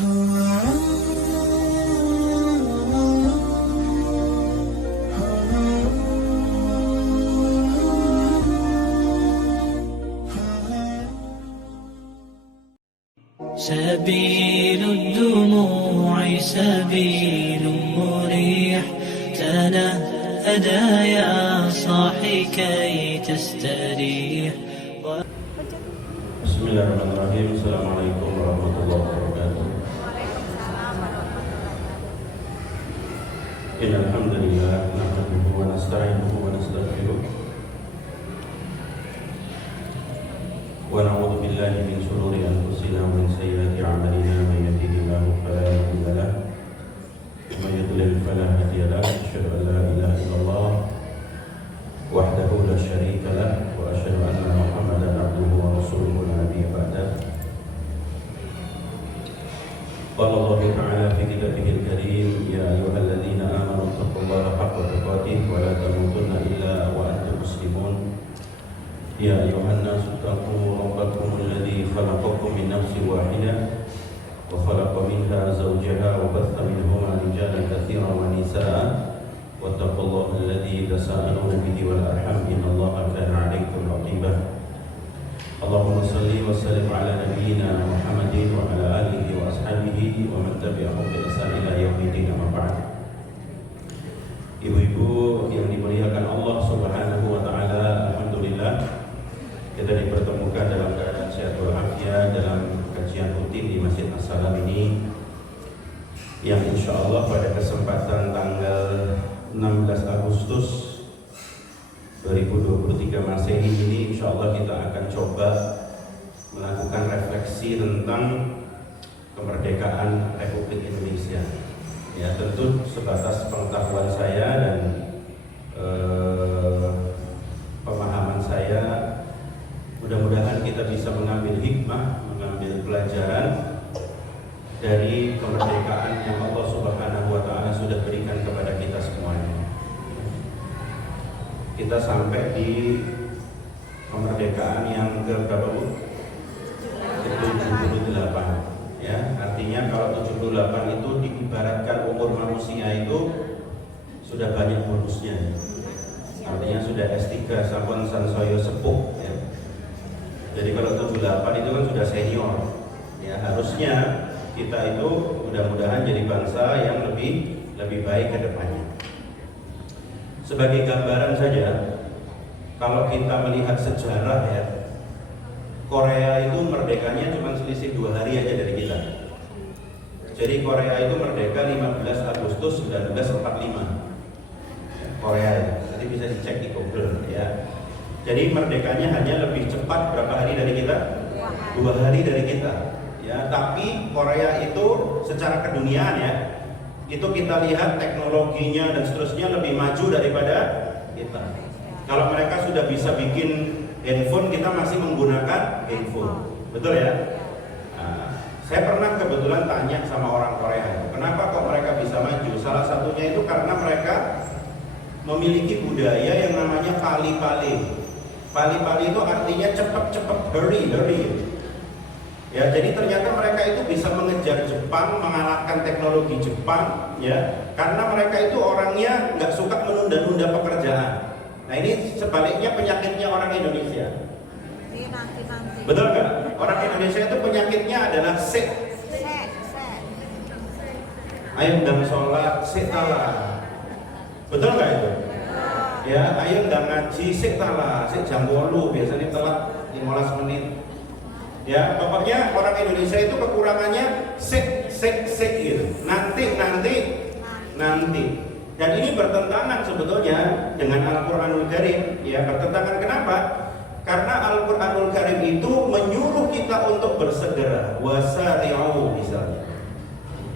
سبيل الدموع سبيل مريح، تنهدى يا صاحي كي تستريح. بسم الله الرحمن الرحيم. السلام عليكم ورحمة الله وبركاته. إن الحمد لله نحمده ونستعينه ونستغفره ونعوذ بالله من شرور أنفسنا ومن سيئات أعمالنا، من يهده الله فلا مضل له ومن يضلل فلا هادي له. أشهد أن لا إله إلا الله وحده لا شريك له وأشهد أن محمدا عبده ورسوله لا نبي بعده. قال الله تعالى في كتابه الكريم: يا أيها الذين آمنوا اتقوا الله حق تقاته ولا تموتن إلا وأنتم مسلمون. يا أيها الناس اتقوا ربكم الذي خلقكم من نفس واحدة وخلق منها زوجها وبث منهما رجالا كثيرا ونساء واتقوا الله الذي تساءلون به والأرحام إن الله كان عليكم رقيبا. اللهم صل وسلم على نبينا محمد وعلى آله وأصحابه ومن تبعهم بإحسان إلى يوم الدين. أما بعد. Ibu-ibu yang dimuliakan Allah Subhanahu wa taala, alhamdulillah kita dipertemukan dalam keadaan sehat walafiat dalam kajian rutin di Masjid As-Salam ini, yang insya Allah pada kesempatan tanggal 16 Agustus 2023 Masehi ini insya Allah kita akan coba melakukan refleksi tentang kemerdekaan Republik Indonesia. Ya, tentu sebatas pengetahuan saya dan pemahaman saya, mudah-mudahan kita bisa mengambil hikmah, mengambil pelajaran dari kemerdekaan yang Allah Subhanahu wa taala sudah berikan kepada kita semuanya. Kita sampai di kemerdekaan yang ke-berapa, Bu? Ke-78. Ya, artinya kalau 78 itu diibaratkan umur manusia itu sudah banyak bonusnya. Artinya sudah S3 sampun sansaya sepuh ya. Jadi kalau 78 itu kan sudah senior. Ya, harusnya kita itu mudah-mudahan jadi bangsa yang lebih baik ke depannya. Sebagai gambaran saja, kalau kita melihat sejarah ya, Korea itu merdekanya cuma selisih 2 hari aja dari kita. Jadi Korea itu merdeka 15 Agustus 1945. Korea itu, nanti bisa dicek di Google ya. Jadi merdekanya hanya lebih cepat berapa hari dari kita? 2 hari dari kita. Ya, tapi Korea itu secara keduniaan ya, itu kita lihat teknologinya dan seterusnya lebih maju daripada kita. Kalau mereka sudah bisa bikin handphone, kita masih menggunakan handphone, betul ya? Nah, saya pernah kebetulan tanya sama orang Korea, kenapa kok mereka bisa maju? Salah satunya itu karena mereka memiliki budaya yang namanya pali-pali. Pali-pali itu artinya cepat-cepat, hurry. Ya, jadi ternyata mereka itu bisa mengejar Jepang, mengalahkan teknologi Jepang, ya, karena mereka itu orangnya nggak suka menunda-nunda pekerjaan. Nah, ini sebaliknya penyakitnya orang Indonesia. Betul nggak? Orang Indonesia itu penyakitnya adalah sek. Ayo ndang sholat, sek tala. Betul nggak itu? Ya, ayo ndang ngaji, sek tala, sek jam 8 biasanya telat 15 menit. Ya, pokoknya orang Indonesia itu kekurangannya sek gitu. Nanti. Dan ini bertentangan sebetulnya dengan Al-Quranul Karim. Ya, bertentangan kenapa? Karena Al-Quranul Karim itu menyuruh kita untuk bersegera. Wasari'u misalnya.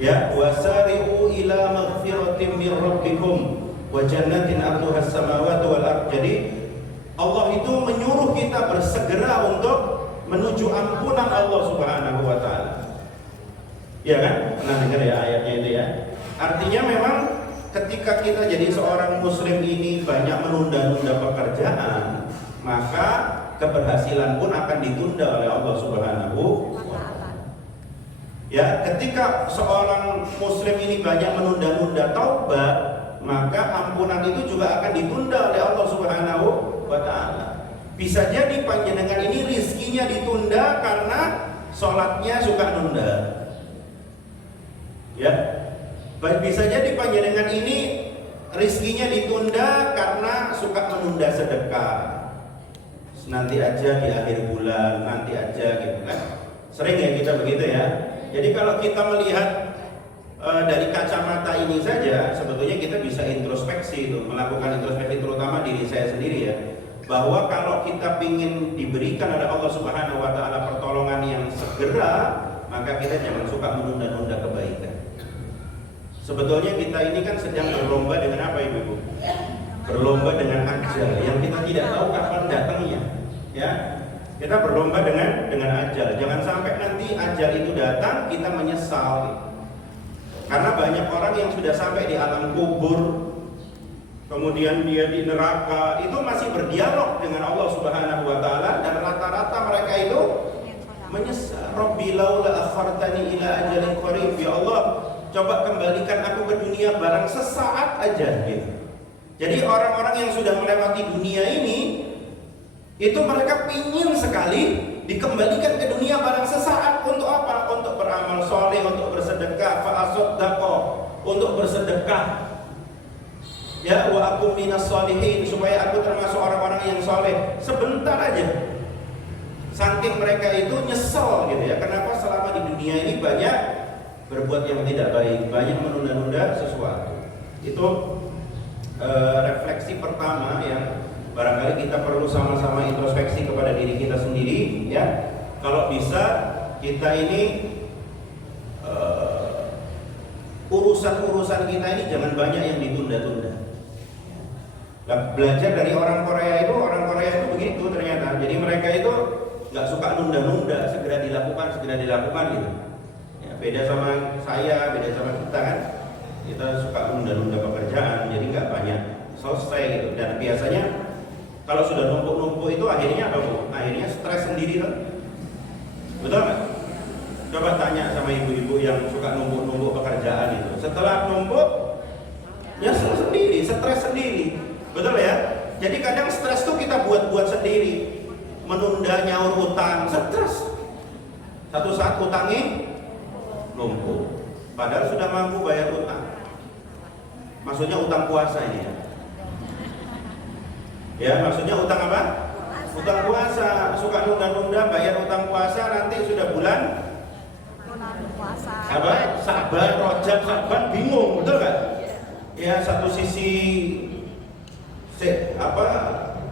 Ya, wasari'u ila maghfiratin min rabbikum wa jannatin arduhas samawati wal ardh. Jadi Allah itu menyuruh kita bersegera untuk menuju ampunan Allah Subhanahu wa taala. Ya kan? Pernah dengar ya ayatnya itu ya? Artinya memang ketika kita jadi seorang muslim ini banyak menunda-nunda pekerjaan, maka keberhasilan pun akan ditunda oleh Allah Subhanahu wa taala. Ya, ketika seorang muslim ini banyak menunda-nunda taubat, maka ampunan itu juga akan ditunda oleh Allah Subhanahu wa taala. Bisa jadi panjenengan ini rizkinya ditunda karena sholatnya suka nunda. Ya. Bisa jadi panjenengan ini rizkinya ditunda karena suka menunda sedekah. Nanti aja di akhir bulan, nanti aja gitu kan. Sering ya kita begitu ya. Jadi kalau kita melihat dari kacamata ini saja, sebetulnya kita bisa introspeksi itu, melakukan introspeksi terutama diri saya sendiri ya. Bahwa kalau kita ingin diberikan oleh Allah Subhanahu wa taala pertolongan yang segera, maka kita jangan suka menunda-nunda kebaikan. Sebetulnya kita ini kan sedang berlomba dengan apa Ibu? Berlomba dengan ajal yang kita tidak tahu kapan datangnya. Ya. Kita berlomba dengan ajal. Jangan sampai nanti ajal itu datang kita menyesal. Karena banyak orang yang sudah sampai di alam kubur, kemudian dia di neraka, itu masih berdialog dengan Allah Subhanahu wa taala dan rata-rata mereka itu menyesal. Rabbi laula akhartani ila ajalin qarib, ya Allah, coba kembalikan aku ke dunia barang sesaat aja gitu. Jadi orang-orang yang sudah melewati dunia ini itu mereka pingin sekali dikembalikan ke dunia barang sesaat. Untuk apa? Untuk beramal soleh, untuk bersedekah, fa'asaddaqo, untuk bersedekah. Ya, wa akum minas sholihin, supaya aku termasuk orang-orang yang soleh. Sebentar aja. Saking mereka itu nyesel gitu ya. Kenapa selama di dunia ini banyak berbuat yang tidak baik, banyak menunda-nunda sesuatu. Itu refleksi pertama yang barangkali kita perlu sama-sama introspeksi kepada diri kita sendiri ya. Kalau bisa kita ini urusan-urusan kita ini jangan banyak yang ditunda-tunda. Nah, belajar dari orang Korea itu begitu ternyata. Jadi mereka itu nggak suka nunda-nunda, segera dilakukan gitu. Ya, beda sama saya, beda sama kita kan. Kita suka nunda-nunda pekerjaan, jadi nggak banyak selesai gitu. Dan biasanya kalau sudah numpuk-numpuk itu akhirnya apa Bu? Akhirnya stres sendiri kan? Betul nggak? Coba tanya sama ibu-ibu yang suka numpuk-numpuk pekerjaan itu. Setelah numpuk, nyesel sendiri, stres sendiri. Betul ya? Jadi kadang stres tuh kita buat-buat sendiri. Menunda nyaur utang, stres. Satu saat utangnya numpuk. Padahal sudah mampu bayar utang. Maksudnya utang puasa ini ya. Ya, maksudnya utang apa? Utang puasa. Suka nunda-nunda bayar utang puasa, nanti sudah bulan apa? Sabar, Rajab, Saban, bingung, betul kan? Ya, satu sisi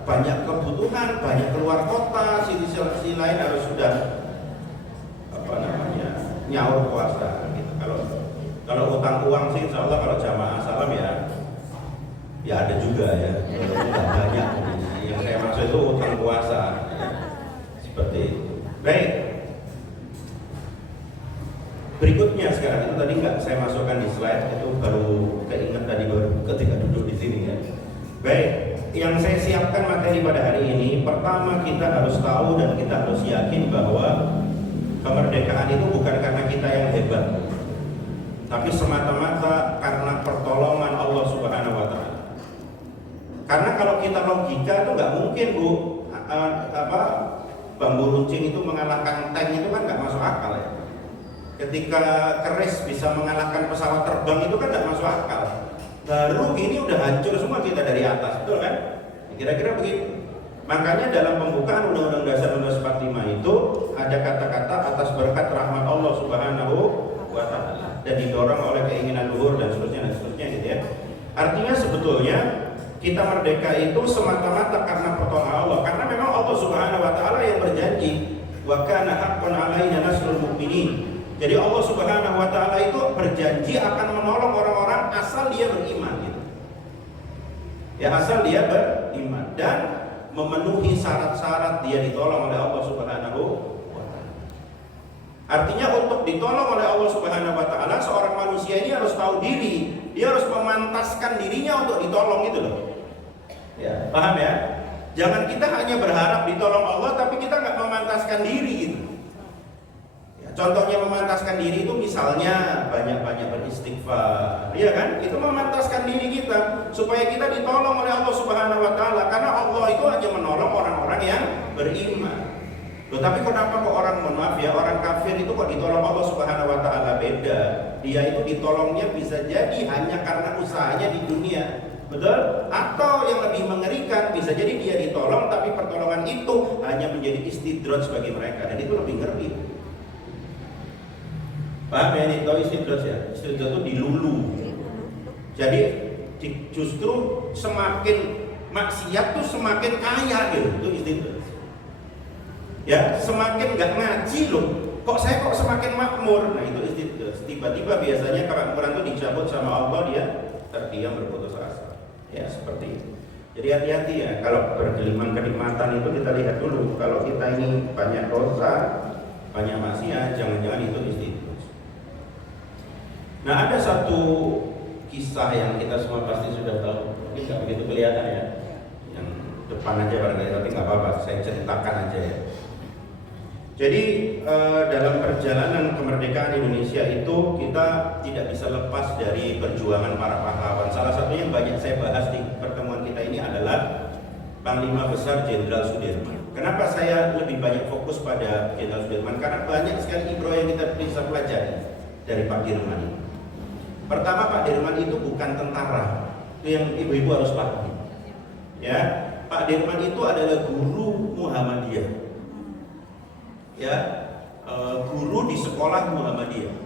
banyak kebutuhan, banyak keluar kota, sisi lain harus sudah nyaur puasa gitu. Kalau utang uang sih insya Allah kalau jamaah salam ya ada juga ya, tidak banyak. Yang saya maksud itu utang puasa ya. Seperti itu. Baik, berikutnya sekarang itu tadi nggak saya masukkan di slide, itu baru keinget tadi baru ketika duduk di sini ya. Baik, yang saya siapkan materi pada hari ini, pertama kita harus tahu dan kita harus yakin bahwa kemerdekaan itu bukan karena kita yang hebat, tapi semata-mata karena pertolongan Allah Subhanahu wa taala. Karena kalau kita logika itu nggak mungkin Bu, bambu runcing itu mengalahkan tank, itu kan nggak masuk akal ya. Ketika keris bisa mengalahkan pesawat terbang itu kan nggak masuk akal. Baru ini udah hancur semua kita dari atas, betul kan? Kira-kira begitu. Makanya dalam pembukaan Undang-Undang Dasar 1945 itu ada kata-kata atas berkat rahmat Allah Subhanahu wa taala dan didorong oleh keinginan luhur dan seterusnya gitu ya. Artinya sebetulnya kita merdeka itu semata-mata karena pertolongan Allah, karena memang Allah Subhanahu wa taala yang berjanji wa kana haqqan 'alaina nasrul mu'minin. Jadi Allah Subhanahu wa taala itu berjanji akan menolong orang-orang asal dia beriman gitu. Ya, asal dia beriman dan memenuhi syarat-syarat dia ditolong oleh Allah Subhanahu wa taala. Artinya untuk ditolong oleh Allah Subhanahu wa taala, seorang manusia ini harus tahu diri. Dia harus memantaskan dirinya untuk ditolong gitu loh. Ya, paham ya? Jangan kita hanya berharap ditolong Allah tapi kita nggak memantaskan diri gitu. Ya, Contohnya memantaskan diri itu misalnya banyak-banyak beristighfar, ya kan? Itu memantaskan diri kita supaya kita ditolong oleh Allah Subhanahu wa taala, karena Allah itu hanya menolong orang-orang yang beriman. Loh, tapi kenapa kok orang, mohon maaf ya, orang kafir itu kok ditolong Allah Subhanahu wa taala? Beda. Dia itu ditolongnya bisa jadi hanya karena usahanya di dunia. Betul? Atau yang lebih mengerikan, bisa jadi dia ditolong tapi pertolongan itu hanya menjadi istidraj bagi mereka, dan itu lebih ngeri. Paham ya, ini tahu istidraj ya? Istidraj itu dilulu. Jadi justru semakin maksiat tuh semakin kaya gitu, itu istidraj. Ya, semakin nggak ngaji loh, kok saya kok semakin makmur. Nah itu istidraj. Tiba-tiba biasanya kemakmuran itu dicabut sama Allah, dia terdiam berputus asa. Ya seperti itu. Jadi hati-hati ya, kalau bergeliman kenikmatan itu kita lihat dulu. Kalau kita ini banyak dosa, banyak maksiat, jangan-jangan itu istidraj. Nah, ada satu kisah yang kita semua pasti sudah tahu. Ini nggak begitu kelihatan ya. Yang depan aja barangkali, tapi nggak apa-apa, saya ceritakan aja ya. Jadi dalam perjalanan kemerdekaan Indonesia itu kita tidak bisa lepas dari perjuangan para pahlawan. Salah satunya yang banyak saya bahas di pertemuan kita ini adalah Panglima Besar Jenderal Sudirman. Kenapa saya lebih banyak fokus pada Jenderal Sudirman? Karena banyak sekali ibroh yang kita bisa pelajari dari Pak Dirman ini. Pertama, Pak Dirman itu bukan tentara, itu yang ibu-ibu harus pahami. Ya, Pak Dirman itu adalah guru Muhammadiyah. Ya, guru di sekolah Muhammadiyah.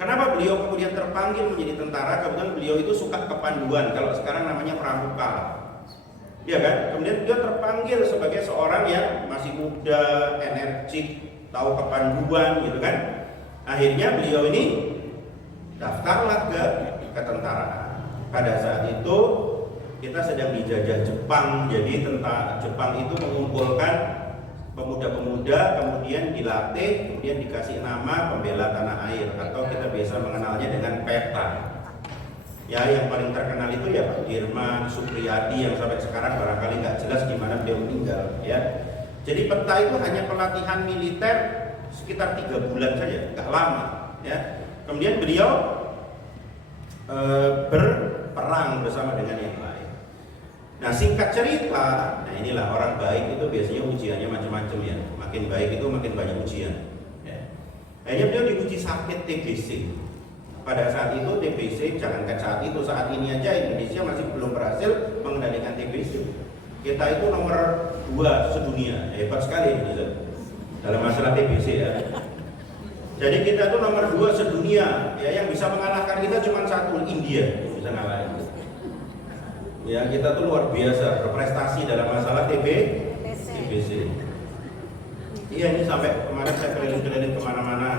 Kenapa beliau kemudian terpanggil menjadi tentara? Kebetulan beliau itu suka kepanduan, kalau sekarang namanya pramuka. Ya kan? Kemudian beliau terpanggil sebagai seorang yang masih muda, energik, tahu kepanduan gitu kan. Akhirnya beliau ini daftarlah ke ketentaraan. Pada saat itu kita sedang dijajah Jepang, jadi tentara Jepang itu mengumpulkan pemuda-pemuda, kemudian dilatih, kemudian dikasih nama pembela tanah air, atau kita biasa mengenalnya dengan PETA. Ya, yang paling terkenal itu ya Pak Dirman, Supriyadi, yang sampai sekarang barangkali nggak jelas di mana beliau meninggal. Ya, jadi PETA itu hanya pelatihan militer sekitar 3 bulan saja, nggak lama. Ya, kemudian beliau berperang bersama dengan yang lain. Nah, singkat cerita, nah inilah orang baik itu biasanya ujiannya macam-macam ya. Makin baik itu makin banyak ujian. Ya. Akhirnya beliau diuji sakit TBC. Pada saat itu TBC, jangankan saat itu, saat ini aja Indonesia masih belum berhasil mengendalikan TBC. Kita itu nomor 2 sedunia, hebat sekali Indonesia dalam masalah TBC ya. Jadi kita itu nomor 2 sedunia, ya, yang bisa mengalahkan kita cuma satu, India yang bisa ngalahin. Ya, kita tuh luar biasa berprestasi dalam masalah TBC. Iya, ini sampai kemarin saya keliling-keliling kemana-mana,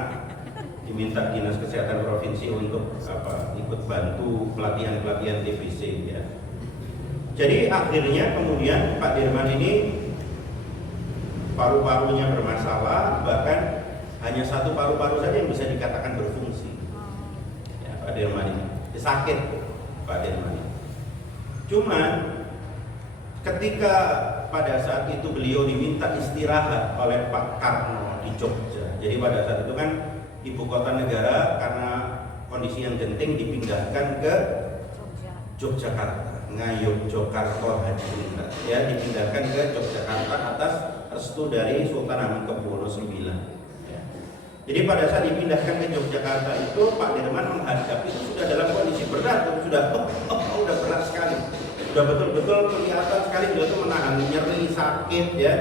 diminta Dinas Kesehatan Provinsi untuk ikut bantu pelatihan TBC ya. Jadi akhirnya kemudian Pak Dirman ini paru-parunya bermasalah, bahkan hanya satu paru-paru saja yang bisa dikatakan berfungsi. Ya, Pak Dirman ini sakit, Pak Dirman ini. Cuman ketika pada saat itu beliau diminta istirahat oleh Pak Karno di Jogja. Jadi pada saat itu kan ibu kota negara karena kondisi yang genting dipindahkan ke Yogyakarta, Ngayogyakarta Hadiningrat, ya, dipindahkan ke Yogyakarta atas restu dari Sultan Hamengkubuwono IX. Ya. Jadi pada saat dipindahkan ke Yogyakarta itu Pak Dirman menghadapi itu sudah dalam kondisi berat, sudah berat sekali, sudah betul-betul kelihatan sekali beliau itu menahan nyeri, sakit ya.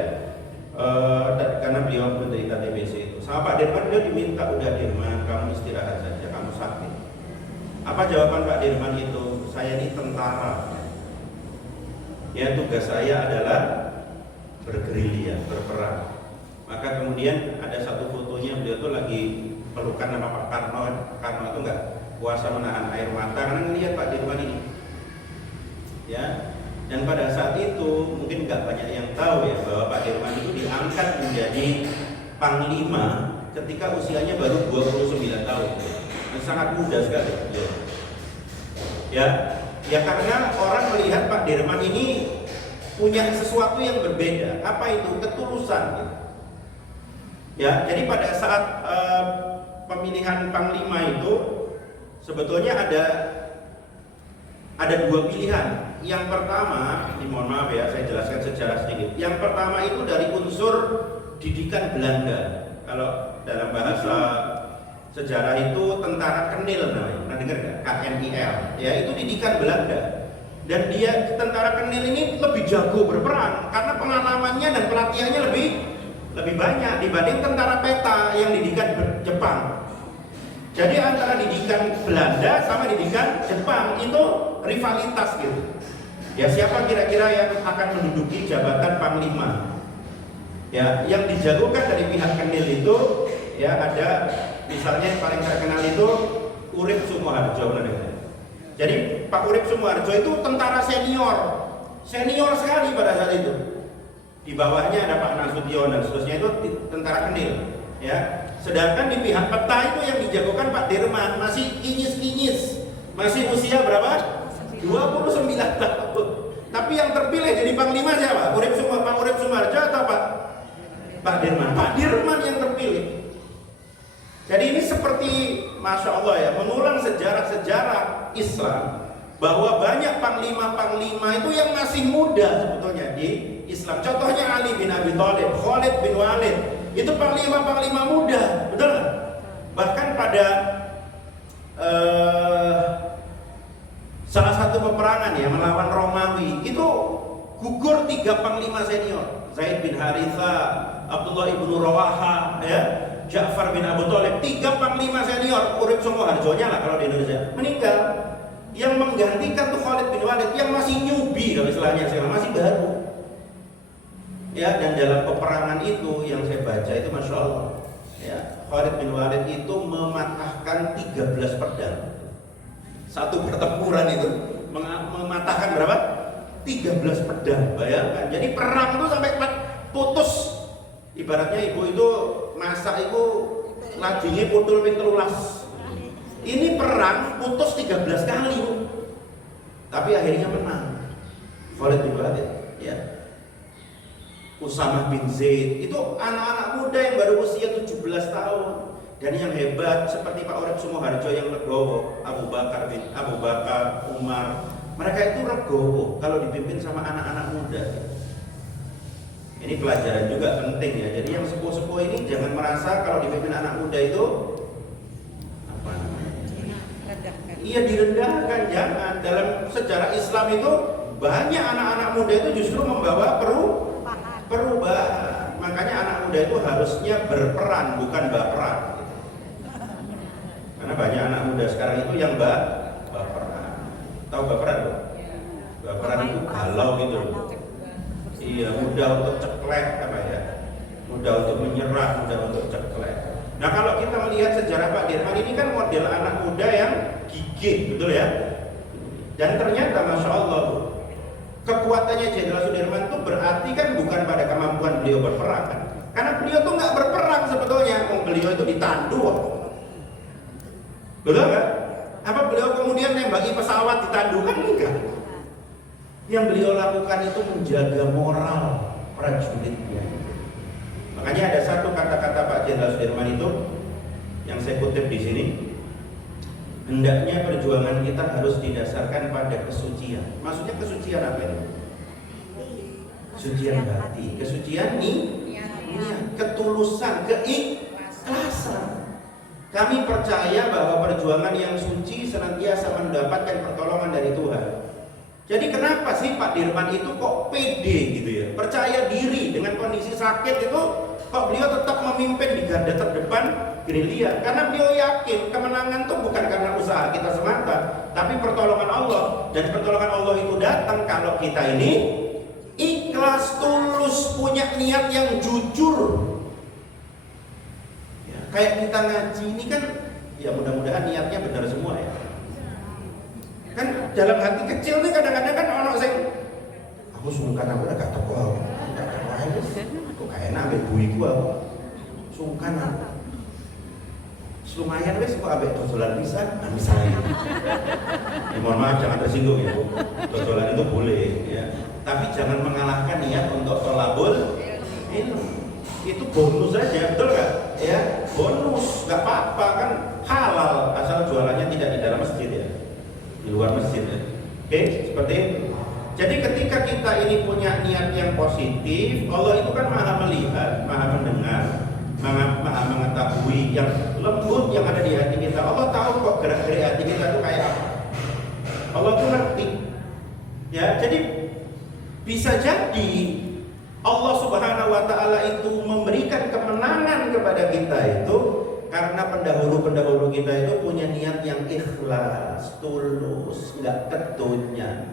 Karena beliau menderita TBC itu. Sama Pak Dirman beliau diminta, udah Dirman kamu istirahat saja, kamu sakit. Apa jawaban Pak Dirman itu? Saya ini tentara. Ya, tugas saya adalah bergerilya, berperang. Maka kemudian ada satu fotonya beliau tuh lagi pelukan nama Pak Karno. Karno itu nggak kuasa menahan air mata karena ngelihat Pak Dirman ini. Ya. Dan pada saat itu mungkin nggak banyak yang tahu ya bahwa Pak Dirman itu diangkat menjadi panglima ketika usianya baru 29 tahun. Sangat muda sekali. Ya karena orang melihat Pak Dirman ini punya sesuatu yang berbeda. Apa itu? Ketulusan. Ya, jadi pada saat pemilihan panglima itu sebetulnya ada dua pilihan. Yang pertama, mohon maaf ya, saya jelaskan sejarah sedikit. Yang pertama itu dari unsur didikan Belanda. Kalau dalam bahasa sejarah itu tentara Kenil namanya. Pernah dengar nggak? KNIL. Ya, itu didikan Belanda. Dan dia tentara Kenil ini lebih jago berperang karena pengalamannya dan pelatihannya lebih banyak dibanding tentara peta yang didikan Jepang. Jadi antara didikan Belanda sama didikan Jepang itu rivalitas gitu. Ya, siapa kira-kira yang akan menduduki jabatan panglima? Ya, yang dijagokan dari pihak Kenil itu ya ada misalnya yang paling terkenal itu Urip Sumoharjo. Jadi Pak Urip Sumoharjo itu tentara senior sekali pada saat itu. Di bawahnya ada Pak Nasution dan seterusnya, itu tentara Kenil. Ya, sedangkan di pihak peta itu yang dijagokan Pak Dirman, masih kinyis, masih usia berapa? 29 tahun. Tapi yang terpilih jadi panglima siapa? Pak Urip Sumoharjo atau Pak Dirman? Pak Dirman yang terpilih. Jadi ini seperti Masya Allah ya, mengulang sejarah-sejarah Islam bahwa banyak panglima-panglima itu yang masih muda sebetulnya di Islam. Contohnya Ali bin Abi Thalib, Khalid bin Walid, itu panglima-panglima muda, betul kan? Bahkan pada salah satu peperangan ya melawan Romawi itu gugur 3 panglima senior, Zaid bin Haritha, Abdullah ibnu Rawaha, ya, Ja'far bin Abu Thalib, 3 panglima senior. Urip Sumoharjo-nya lah kalau di Indonesia meninggal. Yang menggantikan tuh Khalid bin Walid yang masih newbie kalau istilahnya sekarang, masih baru. Ya, dan dalam peperangan itu yang saya baca itu Masya Allah ya, Khalid bin Walid itu mematahkan 13 pedang. Satu pertempuran itu mematahkan berapa? 13 pedang, bayangkan. Jadi perang itu sampai putus. Ibaratnya ibu itu masak itu lajinya putul ping 13. Ini perang putus 13 kali. Tapi akhirnya menang Khalid bin Walid ya. Usamah bin Zaid itu anak-anak muda yang baru usia 17 tahun. Dan yang hebat seperti Pak Urip Sumoharjo yang legowo, Abu Bakar, Umar, mereka itu legowo kalau dipimpin sama anak-anak muda. Ini pelajaran juga penting ya. Jadi yang sepuh-sepuh ini jangan merasa kalau dipimpin anak muda itu apa namanya? Iya, direndahkan, jangan. Dalam sejarah Islam itu banyak anak-anak muda itu justru membawa perubahan. Makanya anak muda itu harusnya berperan bukan baperan. Karena banyak anak muda sekarang itu yang baperan. Tahu baperan? Baperan itu galau gitu loh. Iya, mudah untuk ceklek apa ya? Mudah untuk menyerah, mudah untuk ceklek. Nah, kalau kita melihat sejarah Pak Dirman ini kan model anak muda yang gigih, betul ya? Dan ternyata Masya Allah, kekuatannya Jenderal Sudirman itu berarti kan bukan pada kemampuan beliau berperang kan? Karena beliau tuh nggak berperang sebetulnya, beliau itu ditandu. Betul kan? Apa beliau kemudian nembaki pesawat ditandu? Kan enggak. Yang beliau lakukan itu menjaga moral prajuritnya. Makanya ada satu kata-kata Pak Jenderal Sudirman itu yang saya kutip di sini. Hendaknya perjuangan kita harus didasarkan pada kesucian. Maksudnya kesucian apa ini? Kesucian hati, kesucian niat, ketulusan, keikhlasan. Kami percaya bahwa perjuangan yang suci senantiasa mendapatkan pertolongan dari Tuhan. Jadi kenapa sih Pak Dirman itu kok pede gitu ya? Percaya diri dengan kondisi sakit itu, kok beliau tetap memimpin di garda terdepan gerilya? Karena beliau yakin kemenangan itu bukan karena usaha kita semata, tapi pertolongan Allah. Dan pertolongan Allah itu datang kalau kita ini ikhlas, tulus, punya niat yang jujur. Ya, kayak kita ngaji ini kan, ya mudah-mudahan niatnya benar semua ya. Kan dalam hati kecil nih kadang-kadang kan orang sing aku sungkan aku gak teko. Kok gak enak ambek buiku aku. Sungkan aku. Lumayan wis kok ambek dodolan pisan, misalnya. Ya, mohon maaf jangan tersinggung ya, Bu. Dodolan itu boleh ya. Tapi jangan mengalahkan niat untuk tolabul ilmu. itu bonus saja, betul nggak? Ya, bonus, nggak apa-apa kan, halal asal jualannya tidak di dalam masjid ya, di luar masjid ya. Oke, seperti itu. Jadi ketika kita ini punya niat yang positif, Allah itu kan maha melihat, maha mendengar, maha mengetahui yang lembut yang ada di hati kita. Allah tahu kok gerak-gerik hati kita itu kayak apa. Allah tuh ngerti. Ya, jadi bisa jadi Allah Subhanahu wa taala itu memberikan kemenangan kepada kita itu karena pendahulu-pendahulu kita itu punya niat yang ikhlas, tulus, enggak ketunyan.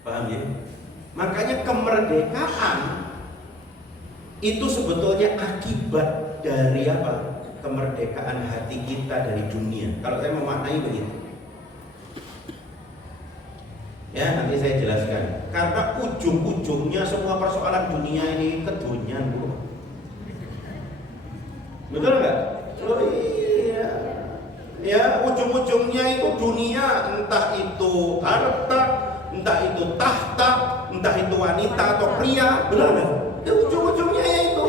Paham ya? Makanya kemerdekaan itu sebetulnya akibat dari apa? Kemerdekaan hati kita dari dunia. Kalau saya memaknai begitu. Ya, nanti saya jelaskan. Karena ujung-ujungnya semua persoalan dunia ini kedunian, Bu. Betul nggak? Oh iya. Ya, ujung-ujungnya itu dunia, entah itu harta, entah itu tahta, entah itu wanita atau pria, betul nggak? Ya, ujung-ujungnya ya itu.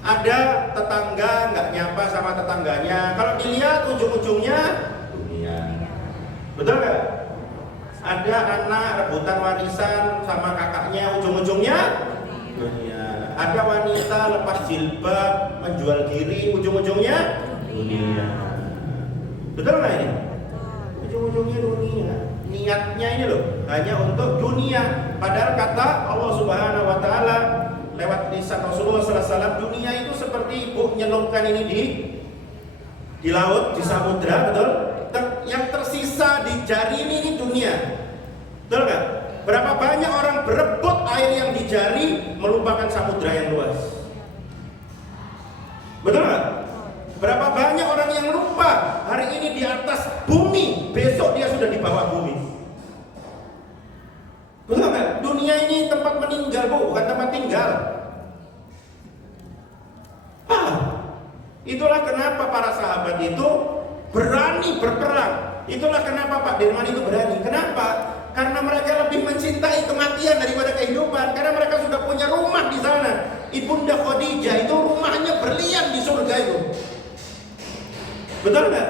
Ada tetangga nggak nyapa sama tetangganya, kalau dilihat ujung-ujungnya dunia. Betul nggak? Ada anak rebutan warisan sama kakaknya, ujung-ujungnya dunia. Ada wanita lepas jilbab menjual diri, ujung-ujungnya dunia. Betul nggak ini? Ujung-ujungnya dunia. Niatnya ini loh hanya untuk dunia. Padahal kata Allah Subhanahu Wa Taala lewat lisan Rasulullah SAW, dunia itu seperti ibu nyelupkan ini di laut, di samudra, betul? Yang tersisa di jari ini dunia, betul nggak? Berapa banyak orang berebut air yang di jari melupakan samudra yang luas, betul nggak? Berapa banyak orang yang lupa hari ini di atas bumi, besok dia sudah di bawah bumi, betul nggak? Dunia ini tempat meninggal, Bu, bukan tempat tinggal. Itulah kenapa para sahabat itu berani berperang. Itulah kenapa Pak Dirman itu berani. Kenapa? Karena mereka lebih mencintai kematian daripada kehidupan. Karena mereka sudah punya rumah di sana. Ibunda Khadijah itu rumahnya berlian di surga itu. Betul nggak?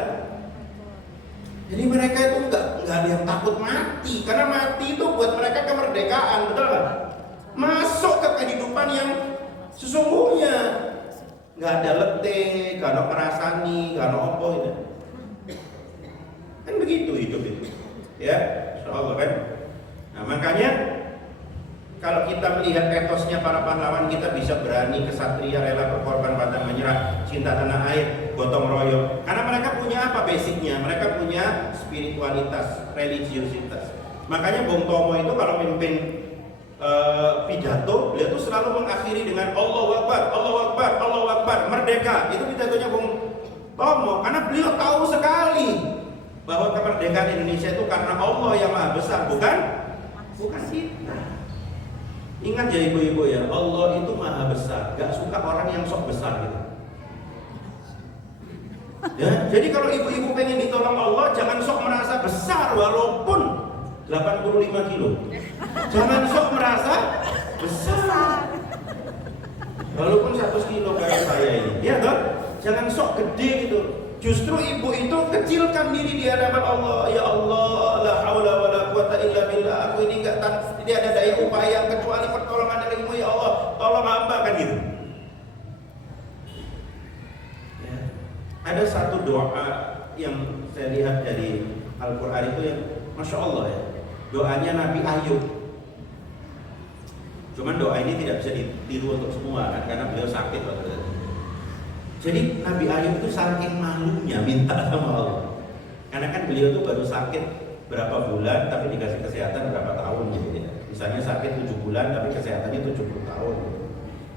Jadi mereka itu nggak ada yang takut mati. Karena mati itu buat mereka kemerdekaan. Betul nggak? Masuk ke kehidupan yang sesungguhnya. Nggak ada letih, nggak ada ngerasani, nggak ada apa gitu. Kan begitu hidup itu, ya, insyaallah kan. Nah makanya kalau kita melihat etosnya para pahlawan, kita bisa berani, kesatria, rela berkorban, pantang menyerah, cinta tanah air, gotong royong. Karena mereka punya apa basicnya? Mereka punya spiritualitas, religiositas. Makanya Bung Tomo itu kalau mimpin pidato, beliau itu selalu mengakhiri dengan Allahu Akbar, Allahu Akbar, Allahu Akbar, merdeka. Itu pidatonya Bung Tomo, karena beliau tahu sekali bahwa kemerdekaan Indonesia itu karena Allah yang Maha Besar, bukan kita. Ingat ya ibu-ibu ya, Allah itu Maha Besar, gak suka orang yang sok besar gitu. Ya, jadi kalau ibu-ibu pengen ditolong Allah, jangan sok merasa besar walaupun 85 kilo. Jangan sok merasa besar walaupun 100 kilo kayak saya ini, ya toh? Jangan sok gede gitu. Justru ibu itu kecilkan diri di hadapan Allah. Ya Allah, la haula wala quwata illa billah. Aku ini tidak ada daya upaya kecuali pertolongan darimu ya Allah. Tolong hamba, kan gitu. Ya. Ada satu doa yang saya lihat dari Al-Quran itu yang Masya Allah ya. Doanya Nabi Ayub. Cuman doa ini tidak bisa ditiru untuk semua kan, karena beliau sakit waktu itu. Jadi Nabi Ayub itu saking malunya minta sama Allah. Karena kan beliau itu baru sakit berapa bulan tapi dikasih kesehatan berapa tahun gitu ya. Misalnya sakit 7 bulan tapi kesehatannya 70 tahun.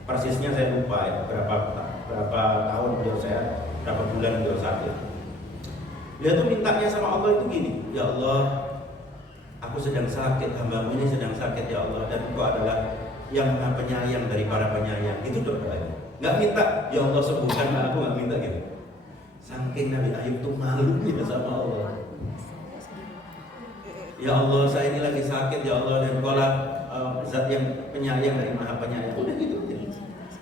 Persisnya saya lupa ya, berapa tahun beliau sehat, berapa bulan beliau sakit. Beliau tuh mintanya sama Allah itu gini, ya Allah, aku sedang sakit, hambamu ini sedang sakit ya Allah, dan Engkau adalah yang Maha Penyayang dari para penyayang. Itu doanya. Nggak minta, ya Allah sembuhkan aku, nggak minta gitu. Saking Nabi Ayub tuh malu gitu sama Allah. Ya Allah, saya ini lagi sakit ya Allah, dan Engkau lah zat yang penyayang dari maha penyayang. Udah gitu.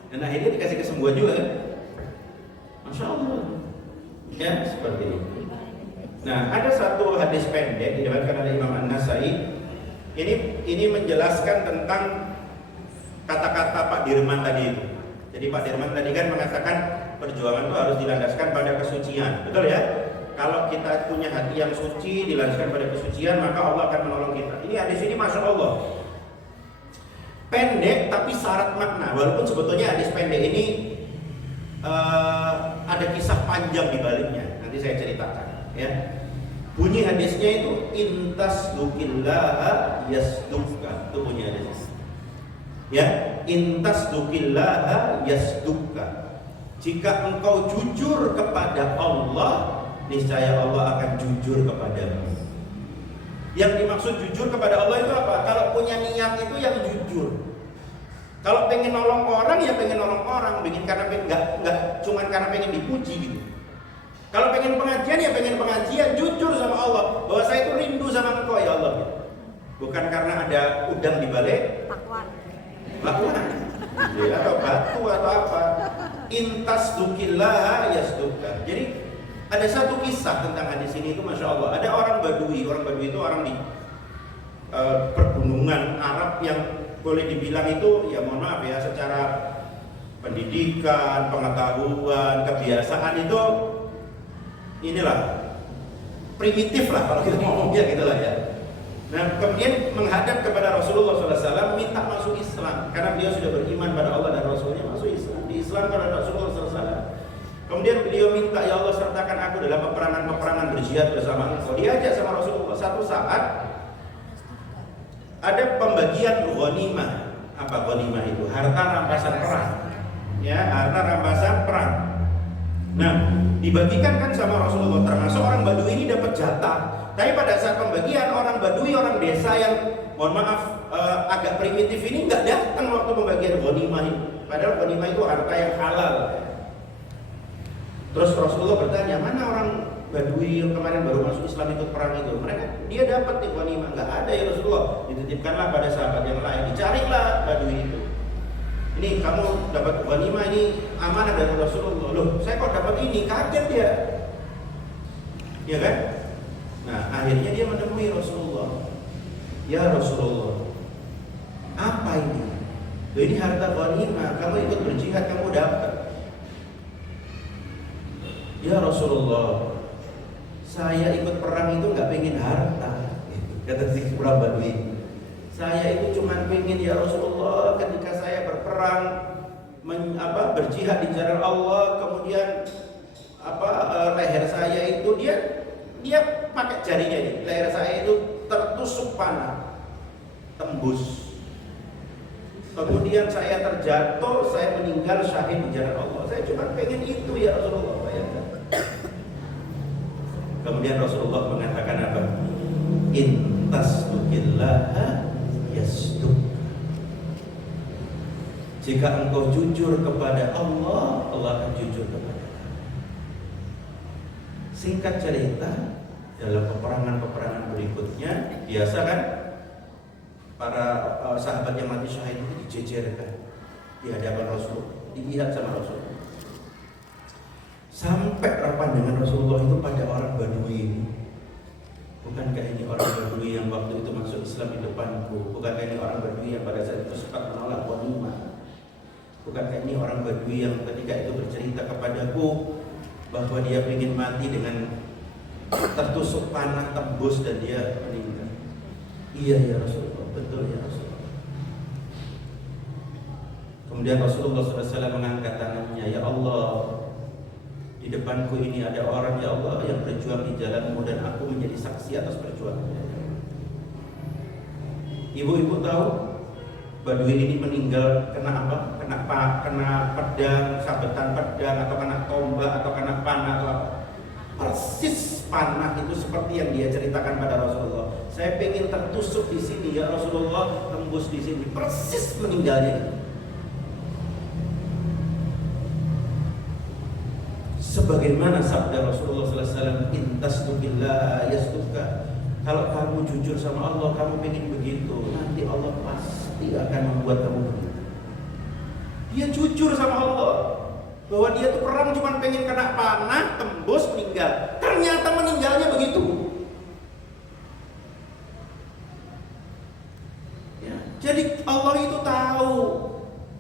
Dan akhirnya dikasih kesembuhan juga kan? Masya Allah. Ya seperti itu. Nah, ada satu hadis pendek diriwayatkan oleh Imam An-Nasai. Ini menjelaskan tentang kata-kata Pak Dirman tadi itu. Jadi Pak Dirman tadi kan mengatakan perjuangan itu harus dilandaskan pada kesucian, betul ya? Kalau kita punya hati yang suci, dilandaskan pada kesucian, maka Allah akan menolong kita. Ini hadis ini Masya Allah pendek tapi syarat makna. Walaupun sebetulnya hadis pendek ini ada kisah panjang di baliknya. Nanti saya ceritakan ya. Bunyi hadisnya itu intas dukillaha yasduka. Itu bunyi hadisnya. Ya, intas dukillaha yasduka. Jika engkau jujur kepada Allah, niscaya Allah akan jujur kepadamu. Yang dimaksud jujur kepada Allah itu apa? Kalau punya niat itu yang jujur. Kalau pengen nolong orang ya pengen nolong orang, bikin karena nggak cuma karena pengen dipuji gitu. Kalau pengen pengajian ya pengen pengajian, jujur sama Allah bahwa saya itu rindu sama engkau ya Allah. Bukan karena ada udang di balik bakwan, atau batu atau apa. Intas dukillaha yasduka. Jadi ada satu kisah tentang hadis ini itu Masya Allah. Ada orang Badui itu orang di pergunungan Arab yang boleh dibilang itu ya mohon maaf ya secara pendidikan, pengetahuan, kebiasaan itu inilah primitif lah kalau kita ngomongnya gitulah ya. Nah kemudian menghadap kepada Rasulullah SAW minta masuk Islam karena beliau sudah beriman pada Allah dan Rasulnya, masuk Islam, diislamkan oleh Rasulullah SAW. Kemudian beliau minta, ya Allah sertakan aku dalam peperangan berjihad bersama engkau. Diajak sama Rasulullah. Satu saat ada pembagian ghanimah. Apa ghanimah itu? Harta rampasan perang. Ya, harta rampasan perang. Nah, dibagikan kan sama Rasulullah. Termasuk orang Badui ini dapat jatah. Tapi pada saat pembagian, orang Badui, orang desa yang mohon maaf agak primitif ini nggak datang waktu pembagian ghanimah ini. Padahal ghanimah itu harta yang halal. Terus Rasulullah bertanya, mana orang Badui yang kemarin baru masuk Islam ikut perang itu? Dia dapat nih ghanimah. Nggak ada ya Rasulullah. Dititipkanlah pada sahabat yang lain. Dicarilah Badui itu. Ini kamu dapat ghanimah, ini amanah dari Rasulullah. Loh, saya kok dapat ini? Kaget dia. Ya kan? Nah, akhirnya dia menemui Rasulullah. Ya Rasulullah, apa ini? Loh, ini harta ghanimah. Kamu ikut berjihad, kamu dapat. Ya Rasulullah, saya ikut perang itu nggak pengen harta, kata si orang Badui. Saya itu cuma pengen ya Rasulullah ketika saya berperang, berjihad di jalan Allah, kemudian leher saya itu dia pakai jarinya ini, leher saya itu tertusuk panah, tembus. Kemudian saya terjatuh, saya meninggal syahid di jalan Allah. Saya cuma pengen itu ya Rasulullah. Kemudian Rasulullah mengatakan apa? Intasdukillaha yasduk. Jika engkau jujur kepada Allah, Allah akan jujur kepada kamu. Singkat cerita, dalam peperangan-peperangan berikutnya, biasa kan para sahabat yang mati syahid itu dijejerkan di hadapan Rasul, dilihat sama Rasul. Sampai pandangan Rasulullah itu pada orang Badui ini. Bukankah ini orang Badui yang waktu itu masuk Islam di depanku? Bukankah ini orang Badui yang pada saat itu sempat menolak ghanimah? Bukankah ini orang Badui yang ketika itu bercerita kepadaku bahwa dia ingin mati dengan tertusuk panah tembus dan dia meninggal? Iya ya Rasulullah, betul ya Rasulullah. Kemudian Rasulullah SAW mengangkat tangannya, ya Allah, di depanku ini ada orang ya Allah yang berjuang di jalanmu dan aku menjadi saksi atas perjuangannya. Ibu-ibu tahu Badui ini meninggal kena apa? Kena pedang, sabetan pedang, atau kena tombak, atau kena panah, atau apa? Persis panah itu seperti yang dia ceritakan pada Rasulullah. Saya pengen tertusuk di sini ya Rasulullah, tembus di sini, persis meninggalnya. Sebagaimana sabda Rasulullah SAW, intasdukillaha yasduka. Kalau kamu jujur sama Allah, kamu pengen begitu, nanti Allah pasti pasti akan membuat kamu menderita. Dia jujur sama Allah bahwa dia tuh perang cuma pengen kena panah, tembus, meninggal. Ternyata meninggalnya begitu. Ya, jadi Allah itu tahu,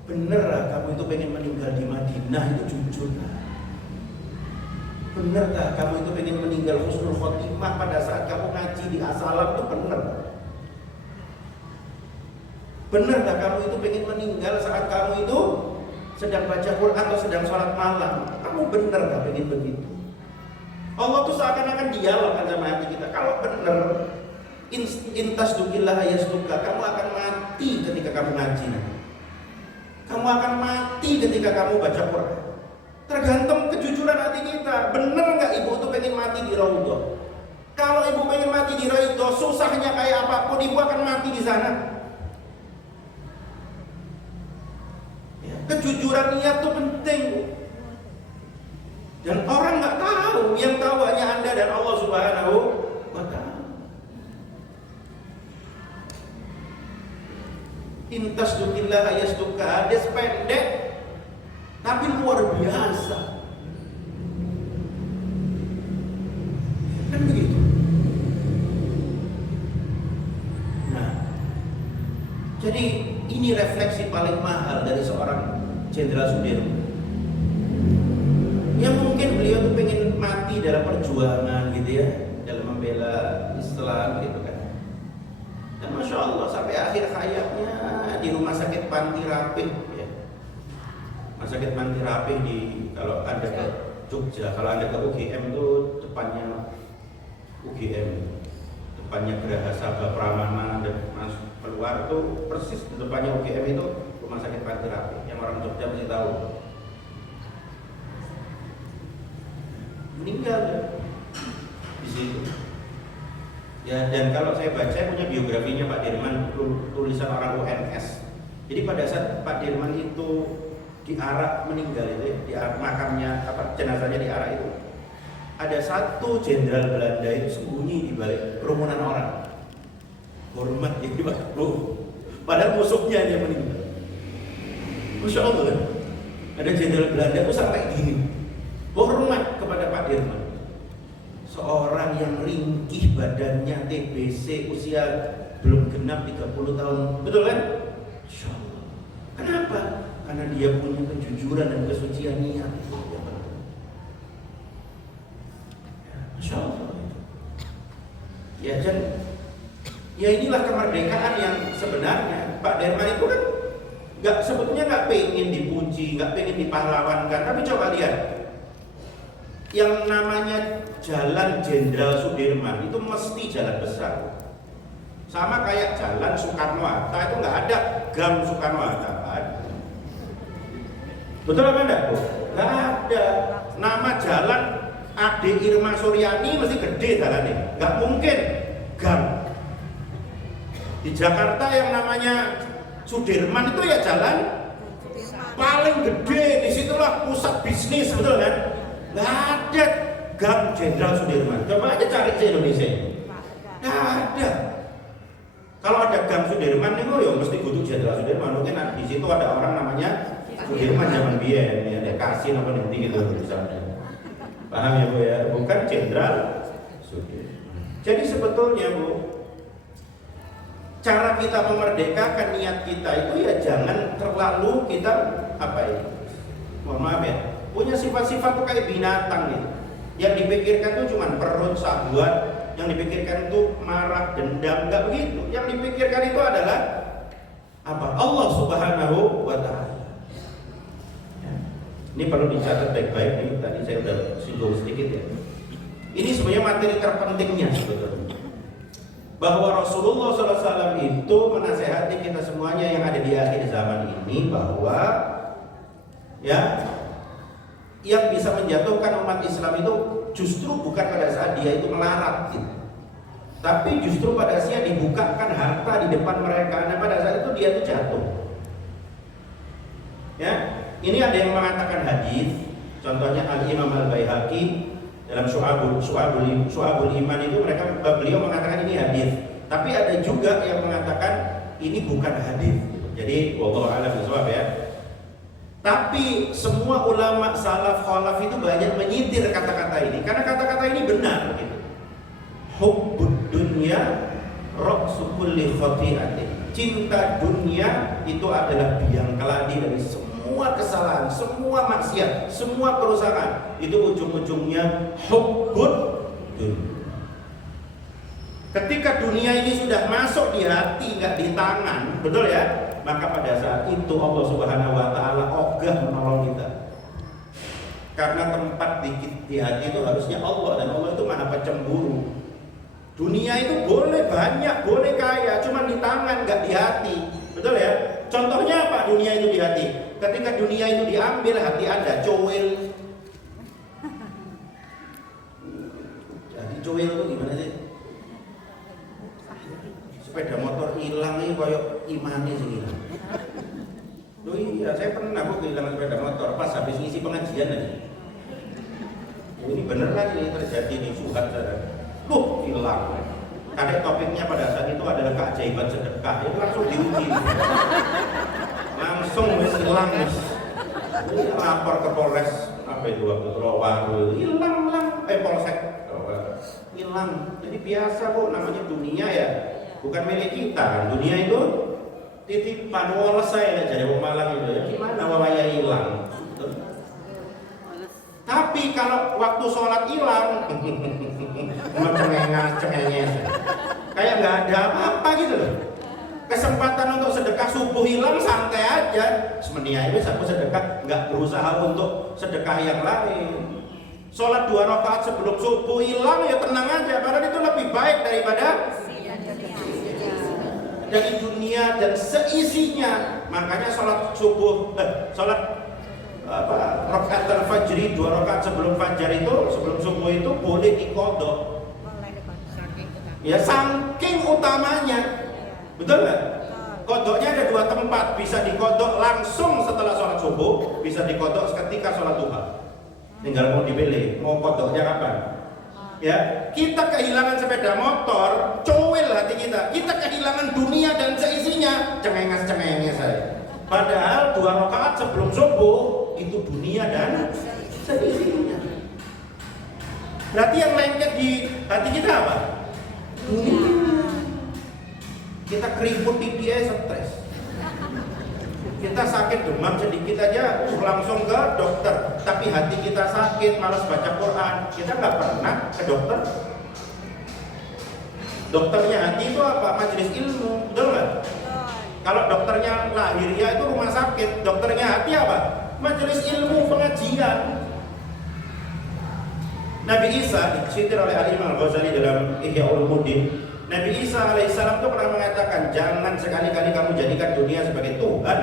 bener lah kamu itu pengen meninggal di Madinah, itu jujur lah. Bener gak kamu itu pengen meninggal husnul khotimah pada saat kamu ngaji di As-Salam, itu bener. Bener gak kamu itu pengen meninggal saat kamu itu sedang baca Quran atau sedang sholat malam? Kamu bener gak pengen begitu? Allah tuh seakan-akan dialog sama hati kita. Kalau bener, intas dukillah yasduka, kamu akan mati ketika kamu ngaji nanti. Kamu akan mati ketika kamu baca Quran. Tergantung kejujuran hati kita. Bener gak ibu tuh pengen mati di Raudhah? Kalau ibu pengen mati di Raudhah, susahnya kayak apapun, ibu akan mati di sana. Ya, kejujuran niat itu penting. Dan orang nggak tahu, yang tahu hanya Anda dan Allah Subhanahu wa Ta'ala. Intas dukillah yasduka, hadis pendek tapi luar biasa. Kan begitu. Nah, jadi ini refleksi paling mahal dari seorang Jenderal Sudirman. Ya mungkin beliau tuh pengen mati dalam perjuangan gitu ya, dalam membela Islam gitu kan. Dan Masya Allah sampai akhir hayatnya di rumah sakit Panti Rapih ya. Rumah sakit Panti Rapih di, kalau Anda ke Jogja, kalau Anda ke UGM tuh depannya UGM, depannya Geraha Sabah Pramana, dan masuk keluar tuh persis di depannya UGM itu rumah sakit Panti Rapih. Yang orang Jogja mesti tahu. Meninggal di situ. Ya, dan kalau saya baca, saya punya biografinya Pak Dirman, tulisan orang UNS. Jadi pada saat Pak Dirman itu diarak meninggal itu, ya, di makamnya jenazahnya diarak itu, ada satu jenderal Belanda itu sembunyi di balik kerumunan orang. Hormat jadi Pak Bro. Padahal musuhnya dia meninggal. Masya Allah, ada jenderal Belanda itu sampai gini, hormat kepada Pak Dirman. Seorang yang ringkih badannya, TBC, usia belum genap 30 tahun. Betul kan? Insya Allah. Kenapa? Karena dia punya kejujuran dan kesucian niat. Insya Allah. Ya, dan ya inilah kemerdekaan yang sebenarnya. Pak Dirman itu kan sebetulnya nggak pengen dipuji, nggak pengen dipahlawankan. Tapi coba lihat, yang namanya Jalan Jenderal Sudirman itu mesti jalan besar. Sama kayak Jalan Soekarno-Hatta itu nggak ada gang Soekarno-Hatta. Betul apa enggak? Nggak ada. Nama jalan Ade Irma Suryani mesti gede jalannya. Nggak mungkin gang. Di Jakarta yang namanya Sudirman itu ya jalan paling gede. Disitulah pusat bisnis, betul kan? Nggak ada gang Jenderal Sudirman. Coba aja cari di Indonesia. Nggak ada. Kalau ada gang Sudirman itu ya mesti butuh Jenderal Sudirman. Mungkin di situ ada orang namanya Sudirman zaman biyen, ya, ada Kasin apa nanti gitu misalnya. Paham ya Bu ya? Bukan Jenderal Sudirman. Jadi sebetulnya Bu, cara kita memerdekakan niat kita itu ya jangan terlalu kita apa ya? Mohon maaf ya, punya sifat-sifat tuh kayak binatang gitu. Yang dipikirkan tuh cuma perut, syahwat, yang dipikirkan tuh marah, dendam, enggak begitu. Yang dipikirkan itu adalah apa? Allah Subhanahu wa Ta'ala. Ya. Ini perlu dicatat baik-baik nih, tadi saya udah singgung sedikit ya. Ini sebenarnya materi terpentingnya sebetulnya. Bahwa Rasulullah SAW itu menasehati kita semuanya yang ada di akhir zaman ini bahwa ya, yang bisa menjatuhkan umat Islam itu justru bukan pada saat dia itu melarat gitu. Tapi justru pada saat dibukakan harta di depan mereka. Nah pada saat itu dia itu jatuh. Ya, ini ada yang mengatakan hadis. Contohnya Al-Imam Al-Baihaqi dalam Syu'abul Iman itu beliau mengatakan ini hadis. Tapi ada juga yang mengatakan ini bukan hadis. Jadi wallahu a'lam bishawab ya. Tapi semua ulama salaf khalaf itu banyak menyitir kata-kata ini karena kata-kata ini benar gitu. Hubbud dunya ra'su kulli khati'atin. Cinta dunia itu adalah biang keladi dari semua kesalahan, semua maksiat, semua kerusakan. Itu ujung-ujungnya hubbud dunya. Ketika dunia ini sudah masuk di hati, nggak di tangan, betul ya? Maka pada saat itu Allah Subhanahu wa Ta'ala ogah menolong kita. Karena tempat di hati itu harusnya Allah, dan Allah itu maha pencemburu. Dunia itu boleh banyak, boleh kaya, cuma di tangan, nggak di hati, betul ya? Contohnya apa dunia itu di hati? Ketika dunia itu diambil, hati Anda cowel. Jadi cowel itu gimana sih? Sepeda motor hilang nih, koyok imane sih hilang. Loh iya, saya pernah kok kehilangan sepeda motor pas habis ngisi pengajian aja. Oh, ini beneran ini terjadi di Suhat, saudara. Loh, hilang. Karena topiknya pada saat itu adalah keajaiban sedekah. Itu langsung diuji. Langsung hilang. Ini lapor ke Polres apa itu waktu Rawaru. Hilang. Polsek. Hilang. Jadi biasa kok, namanya dunia ya. Bukan milik kita kan. Dunia itu titipan woles saya jadi wong Malang itu ya. Gimana wawaya hilang? Tapi kalau waktu sholat hilang, cengenges, kayak nggak ada apa-apa gitu loh. Kesempatan untuk sedekah subuh hilang, santai aja. Sebenarnya ini aku sedekah, nggak berusaha untuk sedekah yang lain. Sholat 2 rakaat sebelum subuh hilang, ya tenang aja. Karena itu lebih baik daripada dari dunia dan seisinya. Makanya sholat subuh, sholat rakaat al-fajri 2 rakaat sebelum fajar itu, sebelum subuh itu boleh dikodok. Ya saking utamanya, betul nggak? Kodoknya ada 2 tempat, bisa dikodok langsung setelah sholat subuh, bisa dikodok ketika sholat duha. Tinggal mau dipilih, mau kodoknya kapan? Ya, kita kehilangan sepeda motor, cowel hati kita. Kita kehilangan dunia dan seisinya, cengenges saya. Padahal 2 rakaat sebelum subuh itu dunia dan seisinya. Berarti yang lengket di hati kita apa? Dunia. Kita keriput pipi aja stres. Kita sakit demam sedikit aja langsung ke dokter. Tapi hati kita sakit, malas baca Quran, kita nggak pernah ke dokter. Dokternya hati itu apa? Majelis ilmu, betul nggak? Kalau dokternya lahiriah itu rumah sakit, dokternya hati apa? Majelis ilmu, pengajian. Nabi Isa disitir oleh Al-Imam Al-Ghazali dalam Ihya Ulumuddin. Nabi Isa alaihissalam itu pernah mengatakan, jangan sekali-kali kamu jadikan dunia sebagai Tuhan.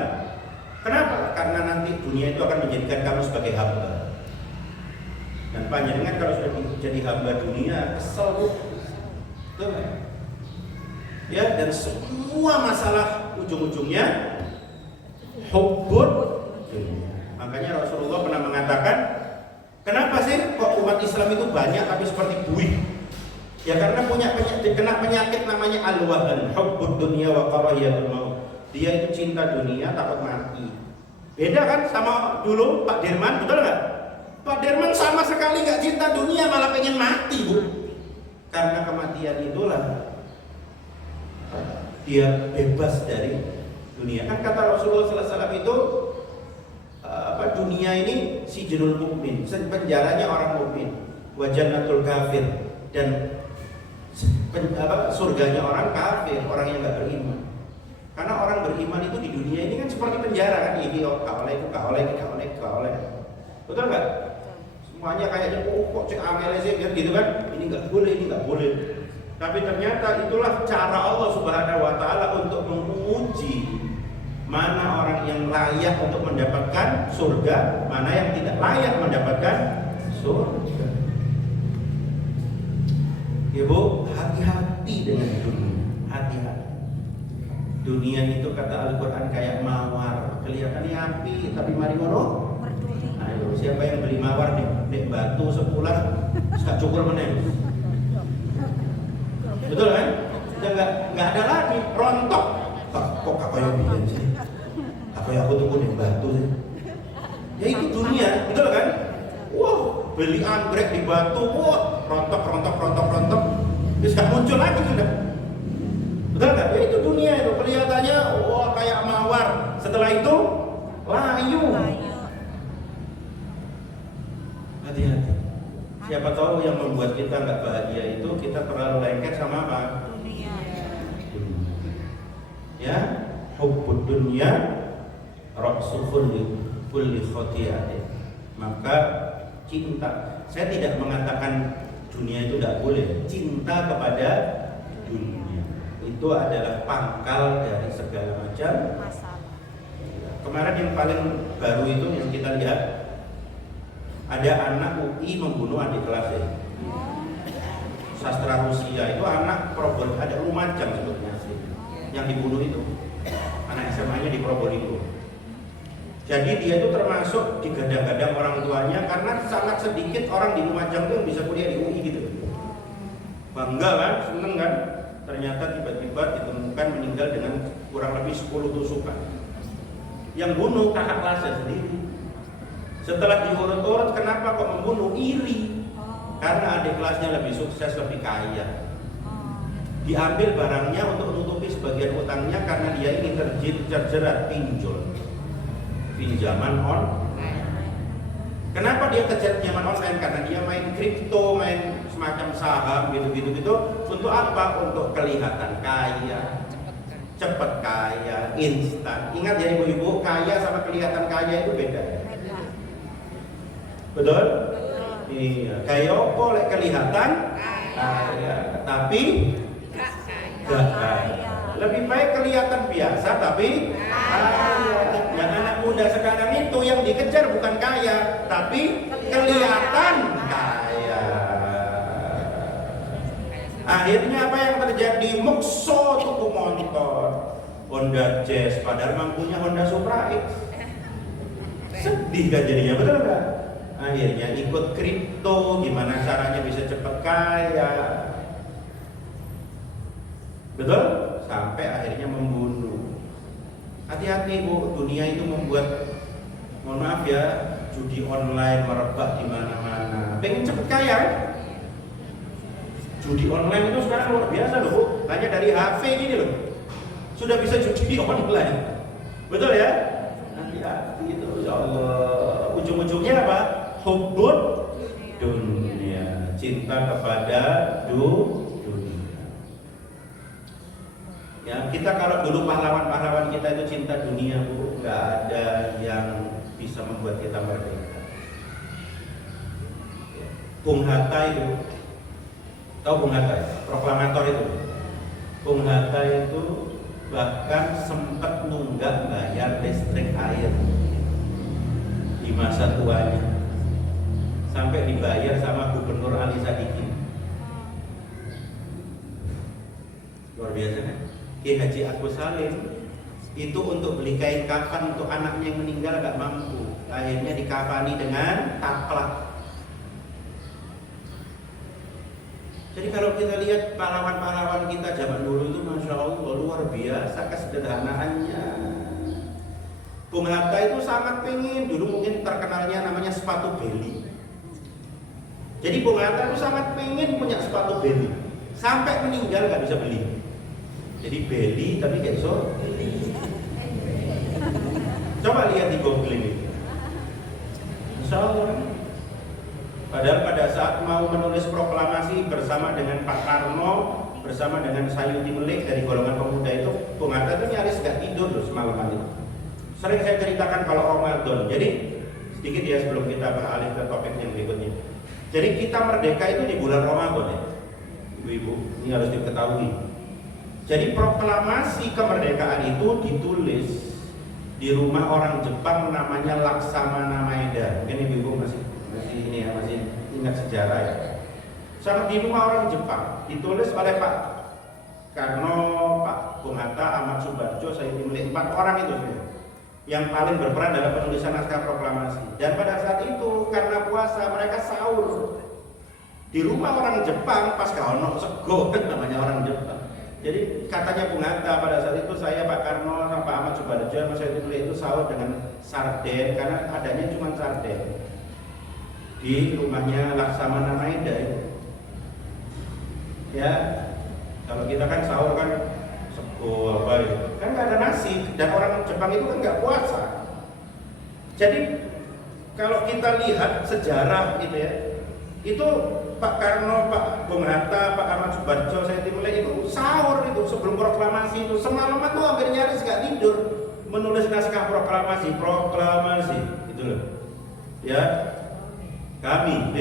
Kenapa? Karena nanti dunia itu akan menjadikan kamu sebagai hamba. Dan panjenengan kalau sudah jadi hamba dunia, kesel tuh. Ya, dan semua masalah ujung-ujungnya hubbud dunia. Makanya Rasulullah pernah mengatakan, kenapa sih kok umat Islam itu banyak tapi seperti buih? Ya karena kena penyakit namanya al-wahan, hubbud dunya wa karahiyatul maut. Dia itu cinta dunia, takut mati. Beda kan sama dulu Pak Dirman, betul nggak? Pak Dirman sama sekali nggak cinta dunia, malah pengen mati, Bu. Karena kematian itulah dia bebas dari dunia. Kan kata Rasulullah SAW itu, dunia ini sijnul mukmin, penjaranya orang mukmin, wa jannatul kafir, dan surganya orang kafir, orang yang nggak beriman. Karena orang beriman itu di dunia ini kan seperti penjara kan, ini kaoleh. Betul nggak? Semuanya kayaknya kok cek amel sih gitu kan? Ini nggak boleh. Tapi ternyata itulah cara Allah Subhanahu wa Ta'ala untuk menguji mana orang yang layak untuk mendapatkan surga, mana yang tidak layak mendapatkan surga. Ibu, hati-hati dengan dunia, hati-hati. Dunia itu kata Al-Quran kayak mawar, kelihatannya api, tapi mari ngono. Ayo, siapa yang beli mawar di batu sepulas, gak cukup meneng. Betul kan? Sudah nggak ada lagi, rontok. Kok kayak bikin sih? kayak aku tuh kuning batu sih. Ya itu dunia, betul kan? Wah, beli anggrek di batu, wah, rontok, terus gak muncul lagi sudah. Betul kan? Ya itu dunia itu, kelihatannya wah kayak mawar. Setelah itu layu. Hati-hati. Siapa tahu yang membuat kita nggak bahagia itu kita terlalu lengket sama apa? Dunia. Ya, hubbud dunya ra'su kulli khati'atin. Maka cinta. Saya tidak mengatakan dunia itu tidak boleh. Cinta kepada dunia itu adalah pangkal dari segala macam masalah. Kemarin yang paling baru itu yang kita lihat, ada anak UI membunuh adik kelasnya. Sastra Rusia itu anak ada Lumajang sebetulnya sih. Yang dibunuh itu anak SMA-nya di Probolinggo. Jadi dia itu termasuk digadang-gadang orang tuanya karena sangat sedikit orang di Lumajang itu yang bisa kuliah di UI gitu. Bangga kan, seneng kan? Ternyata tiba-tiba ditemukan meninggal dengan kurang lebih 10 tusukan. Yang bunuh kakak kelasnya sendiri. Setelah diurut-urut, kenapa kok membunuh? Iri. Karena adik kelasnya lebih sukses, lebih kaya. Diambil barangnya untuk menutupi sebagian utangnya karena dia ingin terjerat pinjol. Pinjaman online. Kenapa dia terjerat pinjaman online? Karena dia main kripto, main semacam saham gitu. Untuk apa? Untuk kelihatan kaya, cepat kaya, instan. Ingat ya ibu-ibu, kaya sama kelihatan kaya itu beda. Betul? Iya. Kaya boleh kelihatan kaya, tapi gak kaya. Lebih baik kelihatan biasa tapi kaya. Yang anak muda sekarang itu yang dikejar bukan kaya, tapi kelihatan kaya. Akhirnya apa yang terjadi? Mukso tuku motor Honda Jazz, padahal mampunya Honda Supra X. Sedih kan jadinya, betul nggak? Akhirnya ikut kripto, gimana caranya bisa cepat kaya, betul? Sampai akhirnya membunuh. Hati-hati bu, dunia itu membuat, mohon maaf ya, judi online merebak di mana-mana. Pengen cepat kaya? Judi online itu sekarang luar biasa loh bu. Hanya dari HP ini loh, sudah bisa judi online. Betul ya? Hati-hati itu, ya Allah. Ujung-ujungnya apa? Hubbud dunia, cinta kepada dunia. Ya, kita kalau dulu pahlawan-pahlawan kita itu cinta dunia bu, nggak ada yang bisa membuat kita merdeka. Bung Hatta itu, tahu Bung Hatta? Proklamator itu. Bung Hatta itu bahkan sempat nunggak bayar listrik air di masa tuanya, sampai dibayar sama Gubernur Ali Sadikin. Luar biasa kan? Ki Haji Agus Salim itu untuk beli kain kafan untuk anaknya yang meninggal gak mampu, akhirnya dikafani dengan taplak. Jadi kalau kita lihat pahlawan-pahlawan kita zaman dulu itu Masya Allah luar biasa kesederhanaannya. Bung Hatta itu sangat pengen, dulu mungkin terkenalnya namanya sepatu Beli. Jadi Bung Hatta itu sangat pengen punya sepatu Beli, sampai meninggal gak bisa beli. Jadi Beli tapi gak bisa beli. Coba lihat di Google ini. Insya Allah. Padahal pada saat mau menulis proklamasi bersama dengan Pak Karno, bersama dengan Sayuti Melik dari golongan pemuda itu, Bung Hatta itu nyaris gak tidur loh semalaman itu. Sering saya ceritakan kalau Ramadan. Jadi sedikit ya sebelum kita beralih ke topik yang berikutnya. Jadi kita merdeka itu di bulan Ramadan ya, ibu-ibu, ini harus diketahui. Jadi proklamasi kemerdekaan itu ditulis di rumah orang Jepang namanya Laksamana Maeda. Mungkin ibu-ibu masih ini ya, masih ingat sejarah ya. Sama di rumah orang Jepang ditulis oleh Pak Karno, Pak Bung Hatta, Ahmad Subarjo, Sayuti Melik, 4 orang itu yang paling berperan dalam penulisan naskah proklamasi. Dan pada saat itu karena puasa mereka sahur di rumah orang Jepang pas kaono sego namanya orang Jepang. Jadi katanya Bung Hatta pada saat itu saya, Pak Karno, sama Pak Ahmad Subarjo, sama saya itu sahur dengan sarden karena adanya cuma sarden di rumahnya Laksamana Maeda itu. Ya, kalau kita kan sahur kan sego apa itu, kan nggak ada nasi dan orang Jepang itu kan nggak puasa. Jadi kalau kita lihat sejarah gitu ya, itu Pak Karno, Pak Bung Hatta, Pak Ahmad Subarjo, saya dimulai itu sahur itu sebelum proklamasi itu semalaman tuh hampir nyaris nggak tidur menulis naskah proklamasi gitu loh. Ya, kami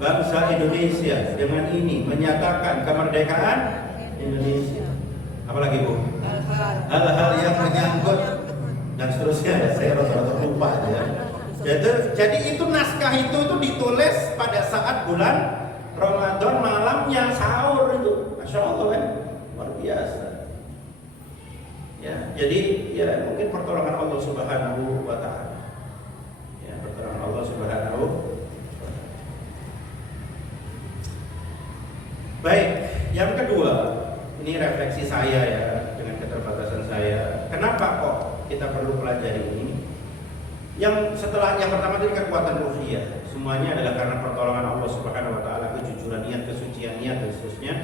bangsa Indonesia dengan ini menyatakan kemerdekaan Indonesia. Apalagi Bu? Hal-hal yang menyangkut dan seterusnya. Saya rata-rata lupa ya. Jadi itu naskah itu ditulis pada saat bulan Ramadan malamnya sahur itu, Masya Allah kan, luar biasa. Ya, jadi ya mungkin pertolongan Allah Subhanahu wa Ta'ala. Ya, pertolongan Allah Subhanahu. Baik, yang kedua, ini refleksi saya ya dengan keterbatasan saya. Kenapa kok kita perlu pelajari ini? Yang pertama tadi kekuatan ruhiyah, semuanya adalah karena pertolongan Allah Subhanahu wa Ta'ala, kejujuran niat, kesucian niat dan seterusnya.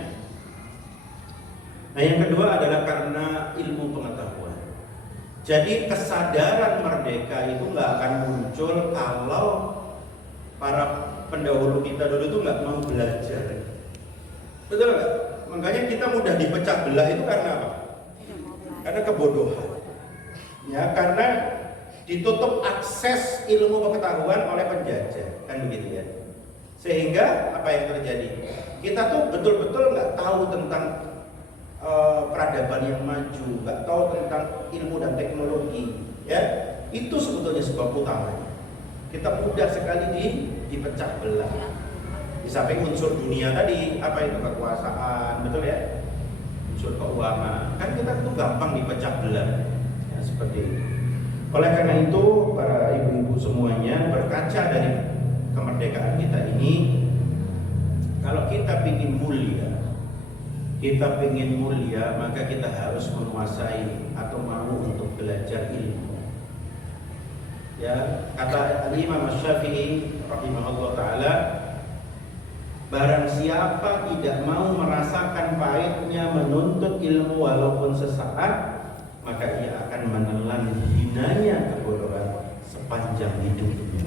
Nah, yang kedua adalah karena ilmu pengetahuan. Jadi kesadaran merdeka itu nggak akan muncul kalau para pendahulu kita dulu itu nggak mau belajar. Betul nggak? Makanya kita mudah dipecah belah itu karena apa? Karena kebodohan. Ya, karena ditutup akses ilmu pengetahuan oleh penjajah, kan begitu ya. Sehingga apa yang terjadi? Kita tuh betul-betul nggak tahu tentang peradaban yang maju, nggak tahu tentang ilmu dan teknologi. Ya, itu sebetulnya sebab utamanya. Kita mudah sekali dipecah belah. Di samping unsur dunia tadi, apa itu kekuasaan, betul ya? Unsur keuangan, kan kita tuh gampang dipecah belah. Ya, seperti itu. Oleh karena itu, para ibu-ibu semuanya, berkaca dari kemerdekaan kita ini, kalau kita ingin mulia, maka kita harus menguasai atau mau untuk belajar ilmu. Ya, kata Imam Syafi'i rahimahullah taala, barang siapa tidak mau merasakan pahitnya menuntut ilmu walaupun sesaat, maka ia akan menelan hinanya kebodohan sepanjang hidupnya.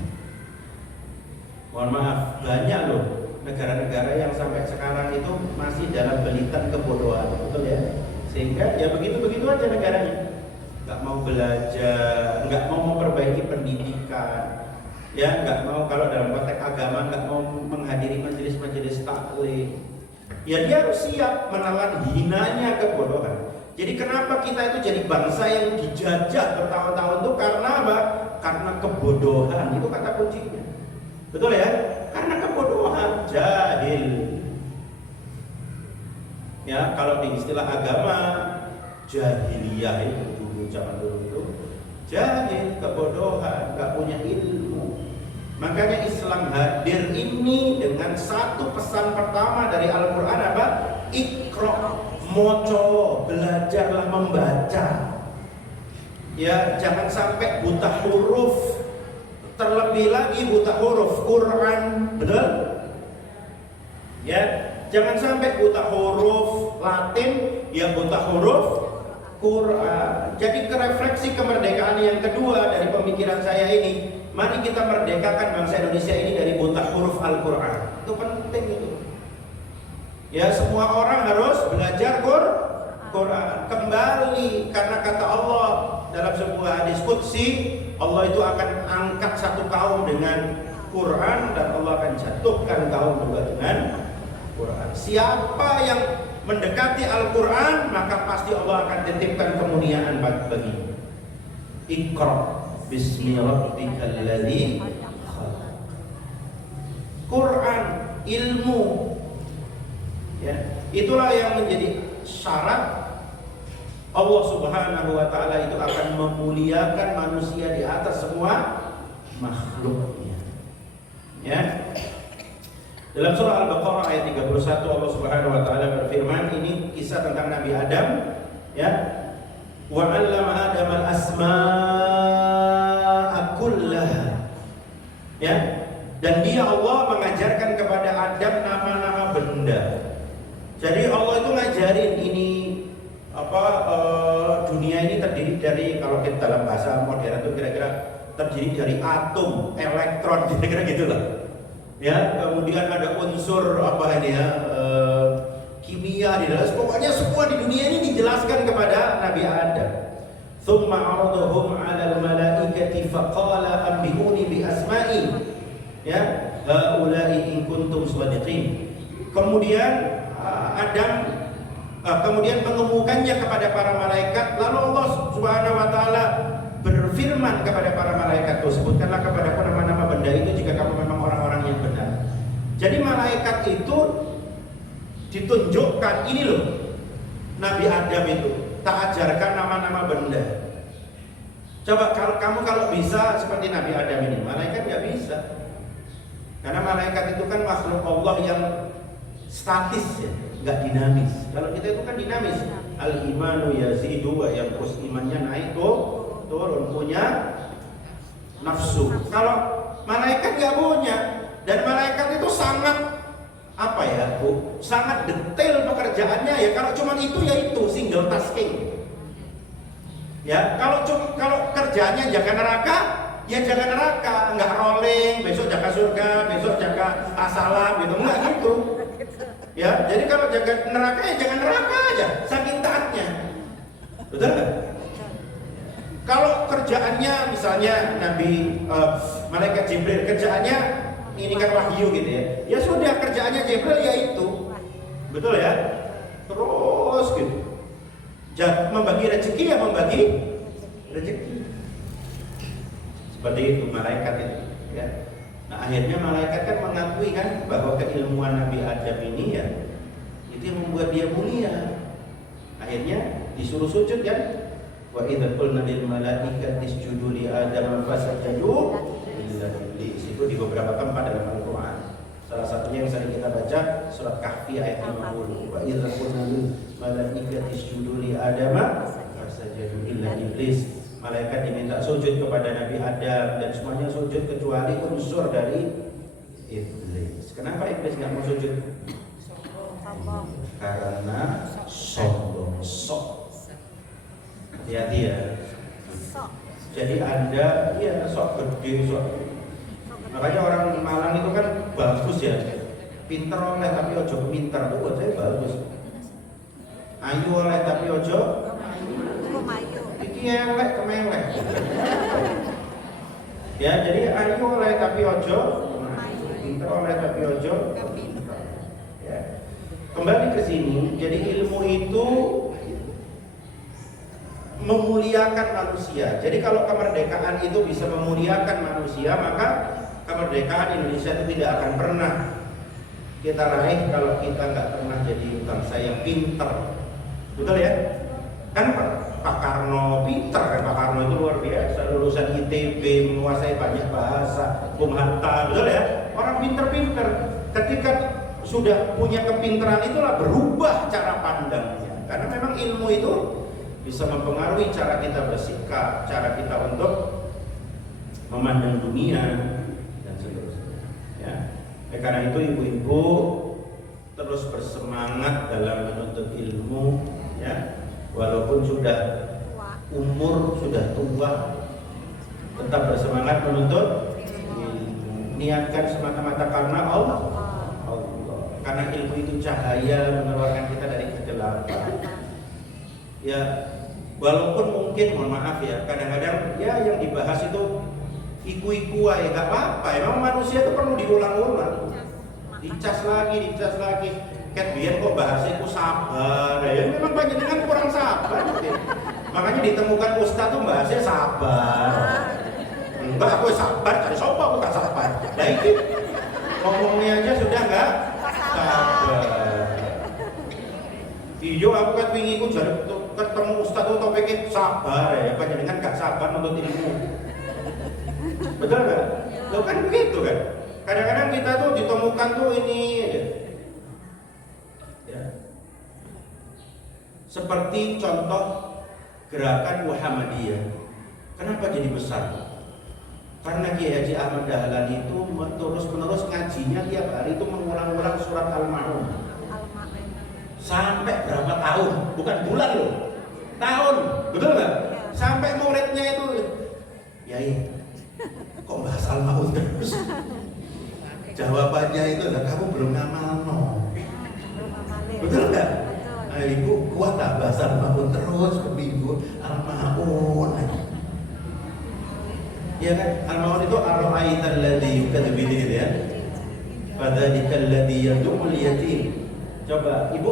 Mohon maaf, banyak loh negara-negara yang sampai sekarang itu masih dalam belitan kebodohan, betul ya? Sehingga ya begitu-begitu aja negaranya. Nggak mau belajar, nggak mau memperbaiki pendidikan, ya nggak mau, kalau dalam konteks agama nggak mau menghadiri majelis-majelis taklim. Ya dia harus siap menelan hinanya kebodohan. Jadi kenapa kita itu jadi bangsa yang dijajah bertahun-tahun itu karena apa? Karena kebodohan, itu kata kuncinya. Betul ya? Karena kebodohan, jahil. Ya, kalau di istilah agama jahiliyah itu dulu, zaman dulu itu jahil, kebodohan, gak punya ilmu. Makanya Islam hadir ini dengan satu pesan pertama dari Al-Quran apa? Iqra. Moco, belajarlah membaca. Ya, jangan sampai buta huruf. Terlebih lagi buta huruf Quran, betul? Ya, jangan sampai buta huruf Latin, ya buta huruf Quran. Jadi refleksi kemerdekaan yang kedua dari pemikiran saya ini, mari kita merdekakan bangsa Indonesia ini dari buta huruf Al-Quran. Itu penting itu. Ya, semua orang harus belajar Quran. Kembali karena kata Allah dalam sebuah hadis qudsi, Allah itu akan angkat satu kaum dengan Quran dan Allah akan jatuhkan kaum juga dengan Quran. Siapa yang mendekati Al-Quran, maka pasti Allah akan titipkan kemuliaan baginya. Iqra bismi rabbikal ladzi khalaq. Quran, ilmu. Ya, itulah yang menjadi syarat Allah Subhanahu wa Ta'ala itu akan memuliakan manusia di atas semua makhluknya. Ya. Dalam surah Al-Baqarah ayat 31 Allah Subhanahu wa taala berfirman, ini kisah tentang Nabi Adam, ya. Wa 'allama Adam al-asma'a kullaha. Ya. Dan dia Allah mengajarkan kepada Adam nama-nama benda. Jadi Allah itu ngajarin ini dunia ini terdiri dari, kalau kita dalam bahasa modern itu kira-kira terdiri dari atom, elektron, kira-kira gitulah. Ya, kemudian ada unsur kimia di dalam. Pokoknya semua di dunia ini dijelaskan kepada Nabi Adam. Tsumma 'aradahum 'alal malaikati faqala anbi'uni bi asma'i. Ya, haula'i in kuntum shadiqin. Kemudian kemudian mengemukannya kepada para malaikat, lalu Allah Subhanahu wa taala berfirman kepada para malaikat, sebutkanlah kepadaku nama-nama benda itu jika kamu memang orang-orang yang benar. Jadi malaikat itu ditunjukkan, ini loh Nabi Adam itu tak ajarkan nama-nama benda. Coba kalau bisa seperti Nabi Adam ini, malaikat nggak bisa. Karena malaikat itu kan makhluk Allah yang statis ya, nggak dinamis. Kalau kita itu kan dinamis. Al-imanu yazidu wa yanqus, imannya naik turun, punya nafsu. Kalau malaikat nggak punya, dan malaikat itu sangat sangat detail pekerjaannya ya. Kalau cuma itu ya itu single tasking. Ya, kalau kerjanya jaga neraka, ya jaga neraka, nggak rolling, besok jaga surga, besok jaga asalam gitu, nggak gitu. Ya, jadi kalau jaga neraka ya jaga neraka aja, saking taatnya. Betul nggak? Kalau kerjaannya misalnya malaikat Jibril kerjaannya ini kan wahyu gitu ya. Ya sudah, kerjaannya Jibril ya itu. Betul ya? Terus gitu. Membagi rezeki ya membagi rezeki. Seperti itu malaikat itu, ya. Nah, akhirnya malaikat kan mengakui kan bahwa keilmuan Nabi Adam ini ya itu yang membuat dia mulia. Akhirnya disuruh sujud kan. Wa idza qulna lil malaikati isjudu li Adam fasajadu illa iblis. Itu di beberapa tempat dalam Al-Qur'an. Salah satunya yang sering kita baca surat Kahfi ayat 50. Wa idza qulna lil malaikati isjudu li Adam fasajadu illa iblis. Malaikat diminta sujud kepada Nabi Adam dan semuanya sujud kecuali unsur dari iblis. Kenapa iblis nggak mau sujud? Karena sombong, hati-hati ya. Jadi Anda sok gede, makanya orang Malang itu kan bagus ya, pinter oleh tapi ojo pinter, itu buat saya bagus. Ayu oleh tapi ojo iki elek kemelek. Ya, jadi ayu oleh tapi ojo, pinter oleh tapi ojo. Ya. Kembali ke sini, jadi ilmu itu memuliakan manusia. Jadi kalau kemerdekaan itu bisa memuliakan manusia, maka kemerdekaan Indonesia itu tidak akan pernah kita raih kalau kita nggak pernah jadi bangsa yang pinter. Betul ya? Kan Pak Karno pinter kan, Pak Karno itu luar biasa, lulusan ITB, menguasai banyak bahasa, Bung Hatta, betul ya? Orang pinter-pinter ketika sudah punya kepinteran itulah berubah cara pandangnya. Karena memang ilmu itu bisa mempengaruhi cara kita bersikap, cara kita untuk memandang dunia dan seterusnya. Ya. Karena itu ibu-ibu terus bersemangat dalam menuntut ilmu, ya. Walaupun sudah umur sudah tua, tetap bersemangat menuntut ilmu. Niatkan semata-mata karena Allah. Karena ilmu itu cahaya mengeluarkan kita dari kegelapan. Ya, walaupun mungkin mohon maaf ya, kadang-kadang ya yang dibahas itu iku-iku ya nggak apa-apa. Emang manusia itu perlu diulang-ulang, dicas lagi. Kat biar kok bahasanya ku sabar ya, memang banyak dengan kurang sabar mungkin. Makanya ditemukan ustaz tuh bahasanya sabar. Enggak, aku sabar, cari sopa bukan sabar. Nah itu ngomongnya aja sudah enggak sabar. Iyo aku kan wingi ku jadi ketemu ustaz tuh topiknya sabar ya, banyak dengan gak sabar untuk ilmu. Betul enggak? Lo kan begitu kan? Kadang-kadang kita tuh ditemukan tuh ini aja. Ya. Seperti contoh gerakan Muhammadiyah. Kenapa jadi besar? Karena Kiai Haji Ahmad Dahlan itu terus-menerus ngajinya tiap hari itu mengulang-ulang surat Al-Ma'un. Sampai berapa tahun? Bukan bulan loh. Tahun, betul nggak? Sampai muridnya itu, Yai, kok bahas Al-Ma'un terus? Jawabannya itu, lah kamu belum ngamal no. Betul nggak? Nah, ibu kuat tak bahas Al-Ma'un terus seminggu Al-Ma'un. Ya kan? Al-Ma'un itu ar-ra'aital ladzi yukadzibu gitu ya. Fadzalika alladzi yad'ul yatim. Coba ibu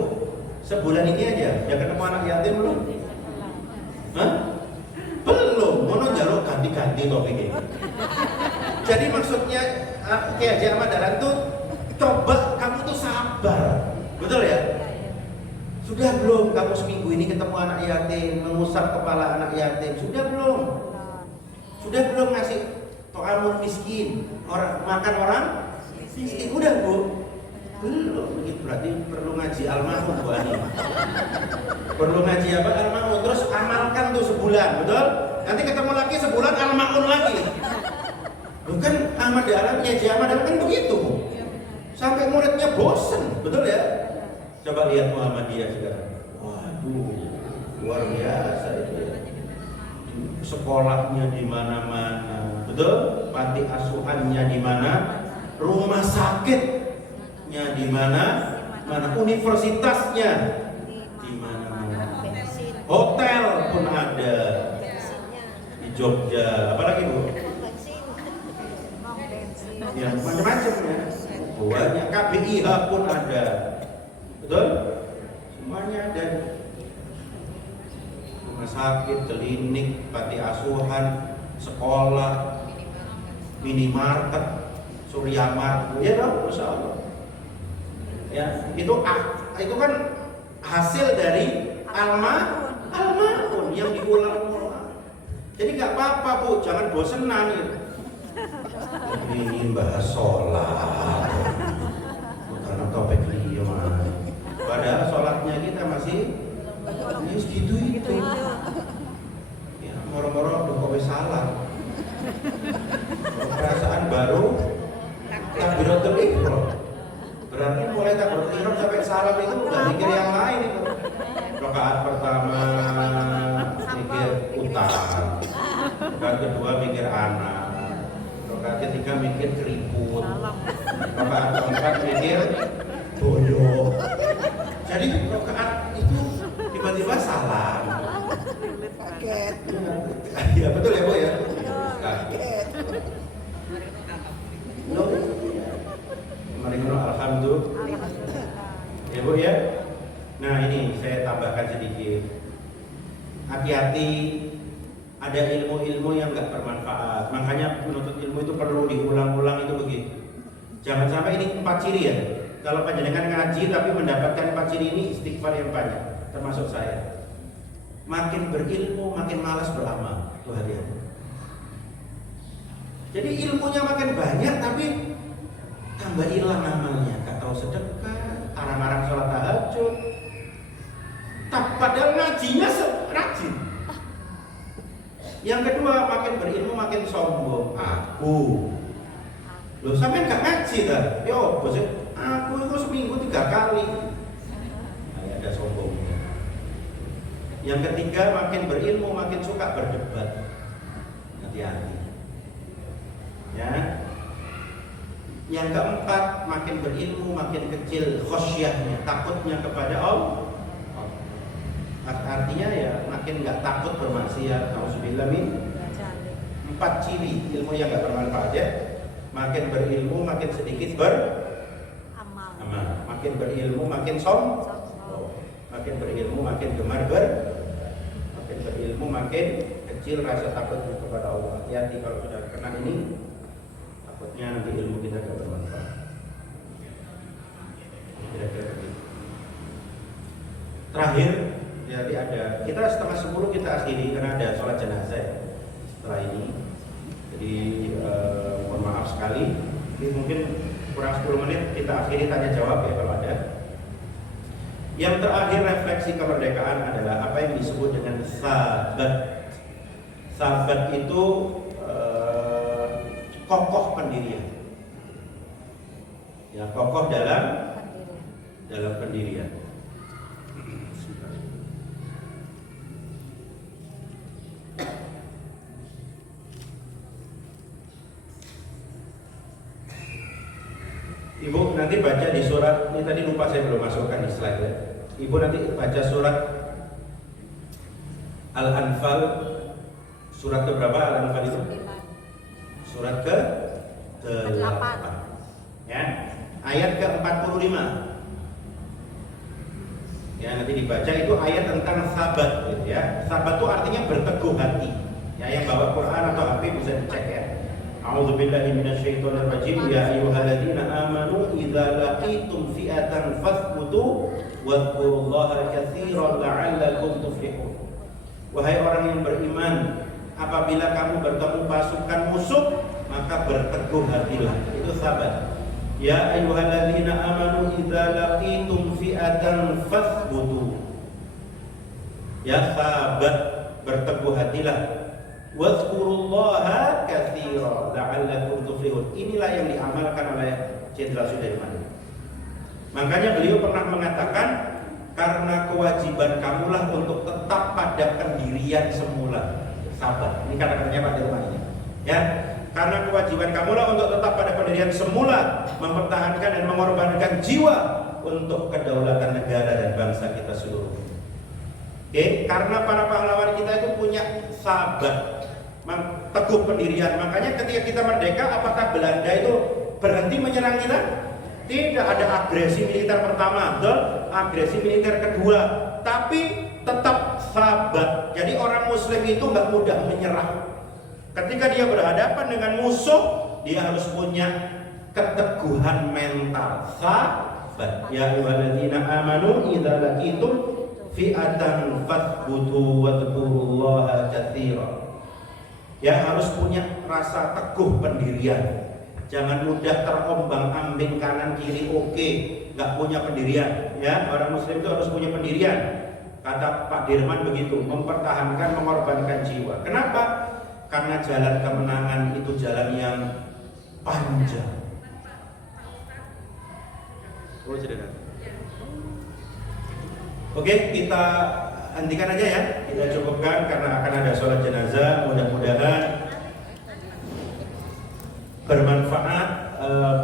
sebulan ini aja ya ketemu anak yatim belum? Hah? Belum. Mono jaluk ganti-ganti topiknya. Jadi maksudnya Kiai Haji Ahmad Dahlan tuh coba kamu tuh sabar. Betul ya? Sudah belum kamu seminggu ini ketemu anak yatim, mengusap kepala anak yatim? Sudah belum? Sudah belum ngasih to'amun miskin, makan orang miskin? Udah bu? Belum. Itu berarti perlu ngaji Al-Ma'un bu Ani. Perlu ngaji apa? Al-Ma'un. Terus amalkan tuh sebulan, betul? Nanti ketemu lagi sebulan Al-Ma'un lagi. Bukan Ahmad Dahlan, Kiai Haji Ahmad Dahlan kan begitu. Sampai muridnya bosen, betul ya? Coba lihat Muhammadiyah sekarang. Waduh, luar biasa itu ya. Sekolahnya di mana-mana, betul? Panti asuhannya di mana? Rumah sakitnya di mana? Universitasnya di mana-mana. Hotel pun ada di Jogja. Apalagi bu? Ya macam-macam ya. Banyak. KBIH pun ada, betul? Semuanya ada. Rumah sakit, klinik, panti asuhan, sekolah, minimarket, Suryamart, ya dong, Masya Allah. Ya, itu kan hasil dari Al-Ma'un yang diulang-ulang. Jadi nggak apa-apa bu, jangan bosenan gitu. Ini bahas sholat, karena topik dia mah. Padahal sholatnya kita masih segitu itu. Ya, moro-moro udah kowe salah. Perasaan baru takbiratul ihram. Berarti mulai takbiratul ihram sampai salam itu udah mikir yang lain itu. Rakaat pertama mikir utang, rakaat kedua mikir anak, rakaat ketiga mikir keriput, rakaat keempat mikir bodoh. Jadi rakaat itu tiba-tiba salam. Kaget. Ya betul ya bu ya. Kaget. Mari kita alhamdulillah. Ya bu ya. Nah ini saya tambahkan sedikit. Hati-hati, ada ilmu-ilmu yang nggak bermanfaat. Makanya menuntut ilmu itu perlu diulang-ulang itu begitu. Jangan sampai ini 4 ciri ya. Kalau panjenengan ngaji tapi mendapatkan 4 ciri ini, istighfar yang banyak, termasuk saya. Makin berilmu, makin malas beramal. Itu hati-hati. Jadi ilmunya makin banyak tapi tambah hilang amalnya. Gak tahu sedekah, arang-arang sholat tahajud. Padahal ngajinya rajin. Yang kedua, makin berilmu makin sombong. Aku loh sampai gak ngaji dah. Yo, bos, aku itu seminggu 3 kali. Nah, ada sombongnya. Yang ketiga, makin berilmu makin suka berdebat. Hati-hati. Ya. Yang keempat, makin berilmu makin kecil khosyahnya, takutnya kepada Allah. Artinya ya makin nggak takut bermaksiat. Nauzubillah min. 4 ciri ilmu yang nggak bermanfaat ya. Makin berilmu makin sedikit beramal. Makin berilmu makin makin berilmu makin gemar makin berilmu makin kecil rasa takut kepada Allah. Hati-hati kalau sudah kena ini, takutnya nanti ilmu kita tidak bermanfaat. Kira-kira begitu. Terakhir, jadi ada kita 9:30 kita akhiri karena ada sholat jenazah setelah ini. Jadi mohon maaf sekali Jadi mungkin kurang 10 menit kita akhiri tanya jawab ya kalau ada. Yang terakhir refleksi kemerdekaan adalah apa yang disebut dengan sabat. Sabat itu kokoh pendirian. Ya, kokoh dalam pendirian. Ibu nanti baca di surat, ini tadi lupa saya belum masukkan di slide ya. Ibu nanti baca surat Al-Anfal, surat ke berapa Al-Anfal itu? Surat ke-8 ya, ayat ke-45 ya, nanti dibaca itu ayat tentang sabat gitu ya. Sabat itu artinya berteguh hati ya, yang bawa Quran atau HP bisa dicek ya. A'udzubillahi minasyaitonirrajim. Ya ayyuhalladzina amanu idza laqitum fi'atan fathbutu wadhkurullaha katsiran la'allakum tuflihun. Wahai orang yang beriman, apabila kamu bertemu pasukan musuh, maka berteguh hatilah. Itu sabat. Ya ayyuhalladzina amanu idza laqitum fi'atan fathbutu. Ya sahabat, berteguh hatilah. Wadhkurullaha katsiran la'allakum tuflihun. Inilah yang diamalkan oleh Jenderal Sudirman. Makanya beliau pernah mengatakan, karena kewajiban kamulah untuk tetap pada pendirian semula. Sabar. Ini kata-katanya Pak Dirman ini. Ya, karena kewajiban kamulah untuk tetap pada pendirian semula, mempertahankan dan mengorbankan jiwa untuk kedaulatan negara dan bangsa kita seluruhnya. Oke, karena para pahlawan kita itu punya sabar, teguh pendirian. Makanya ketika kita merdeka, apakah Belanda itu berhenti menyerang kita? Tidak, ada agresi militer pertama, agresi militer kedua, tapi tetap sabar. Jadi orang Muslim itu nggak mudah menyerah. Ketika dia berhadapan dengan musuh, dia harus punya keteguhan mental, sabar. Ya ayyuhalladzina amanu idza laqitum fi'atan fathbutu wadhkurullaha katsiran. Ya, harus punya rasa teguh pendirian. Jangan mudah terombang-ambing kanan kiri, oke, nggak punya pendirian. Ya, orang Muslim itu harus punya pendirian. Kata Pak Dirman begitu, mempertahankan, mengorbankan jiwa. Kenapa? Karena jalan kemenangan itu jalan yang panjang. Oke, kita hentikan aja ya. Kita cukupkan karena akan ada sholat jenazah. Mudah-mudahan bermanfaat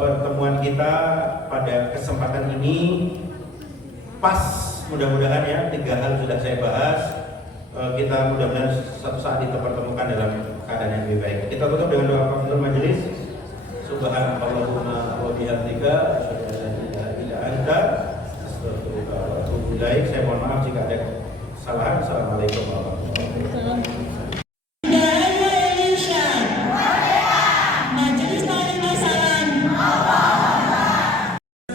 pertemuan kita pada kesempatan ini. Pas, mudah-mudahan ya, 3 hal sudah saya bahas. Kita mudah-mudahan satu saat dipertemukan dalam keadaan yang lebih baik. Kita tutup dengan doa kafaratul majelis. Subhanallahumma wa bihamdika asyhadu an la ilaha illa anta astaghfiruka wa atubu ilaik. Saya mohon maaf jika ada kesalahan. Assalamualaikum warahmatullahi wabarakatuh.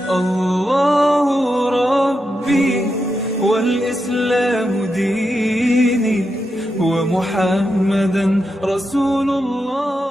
الله ربي والإسلام ديني ومحمدا رسول الله.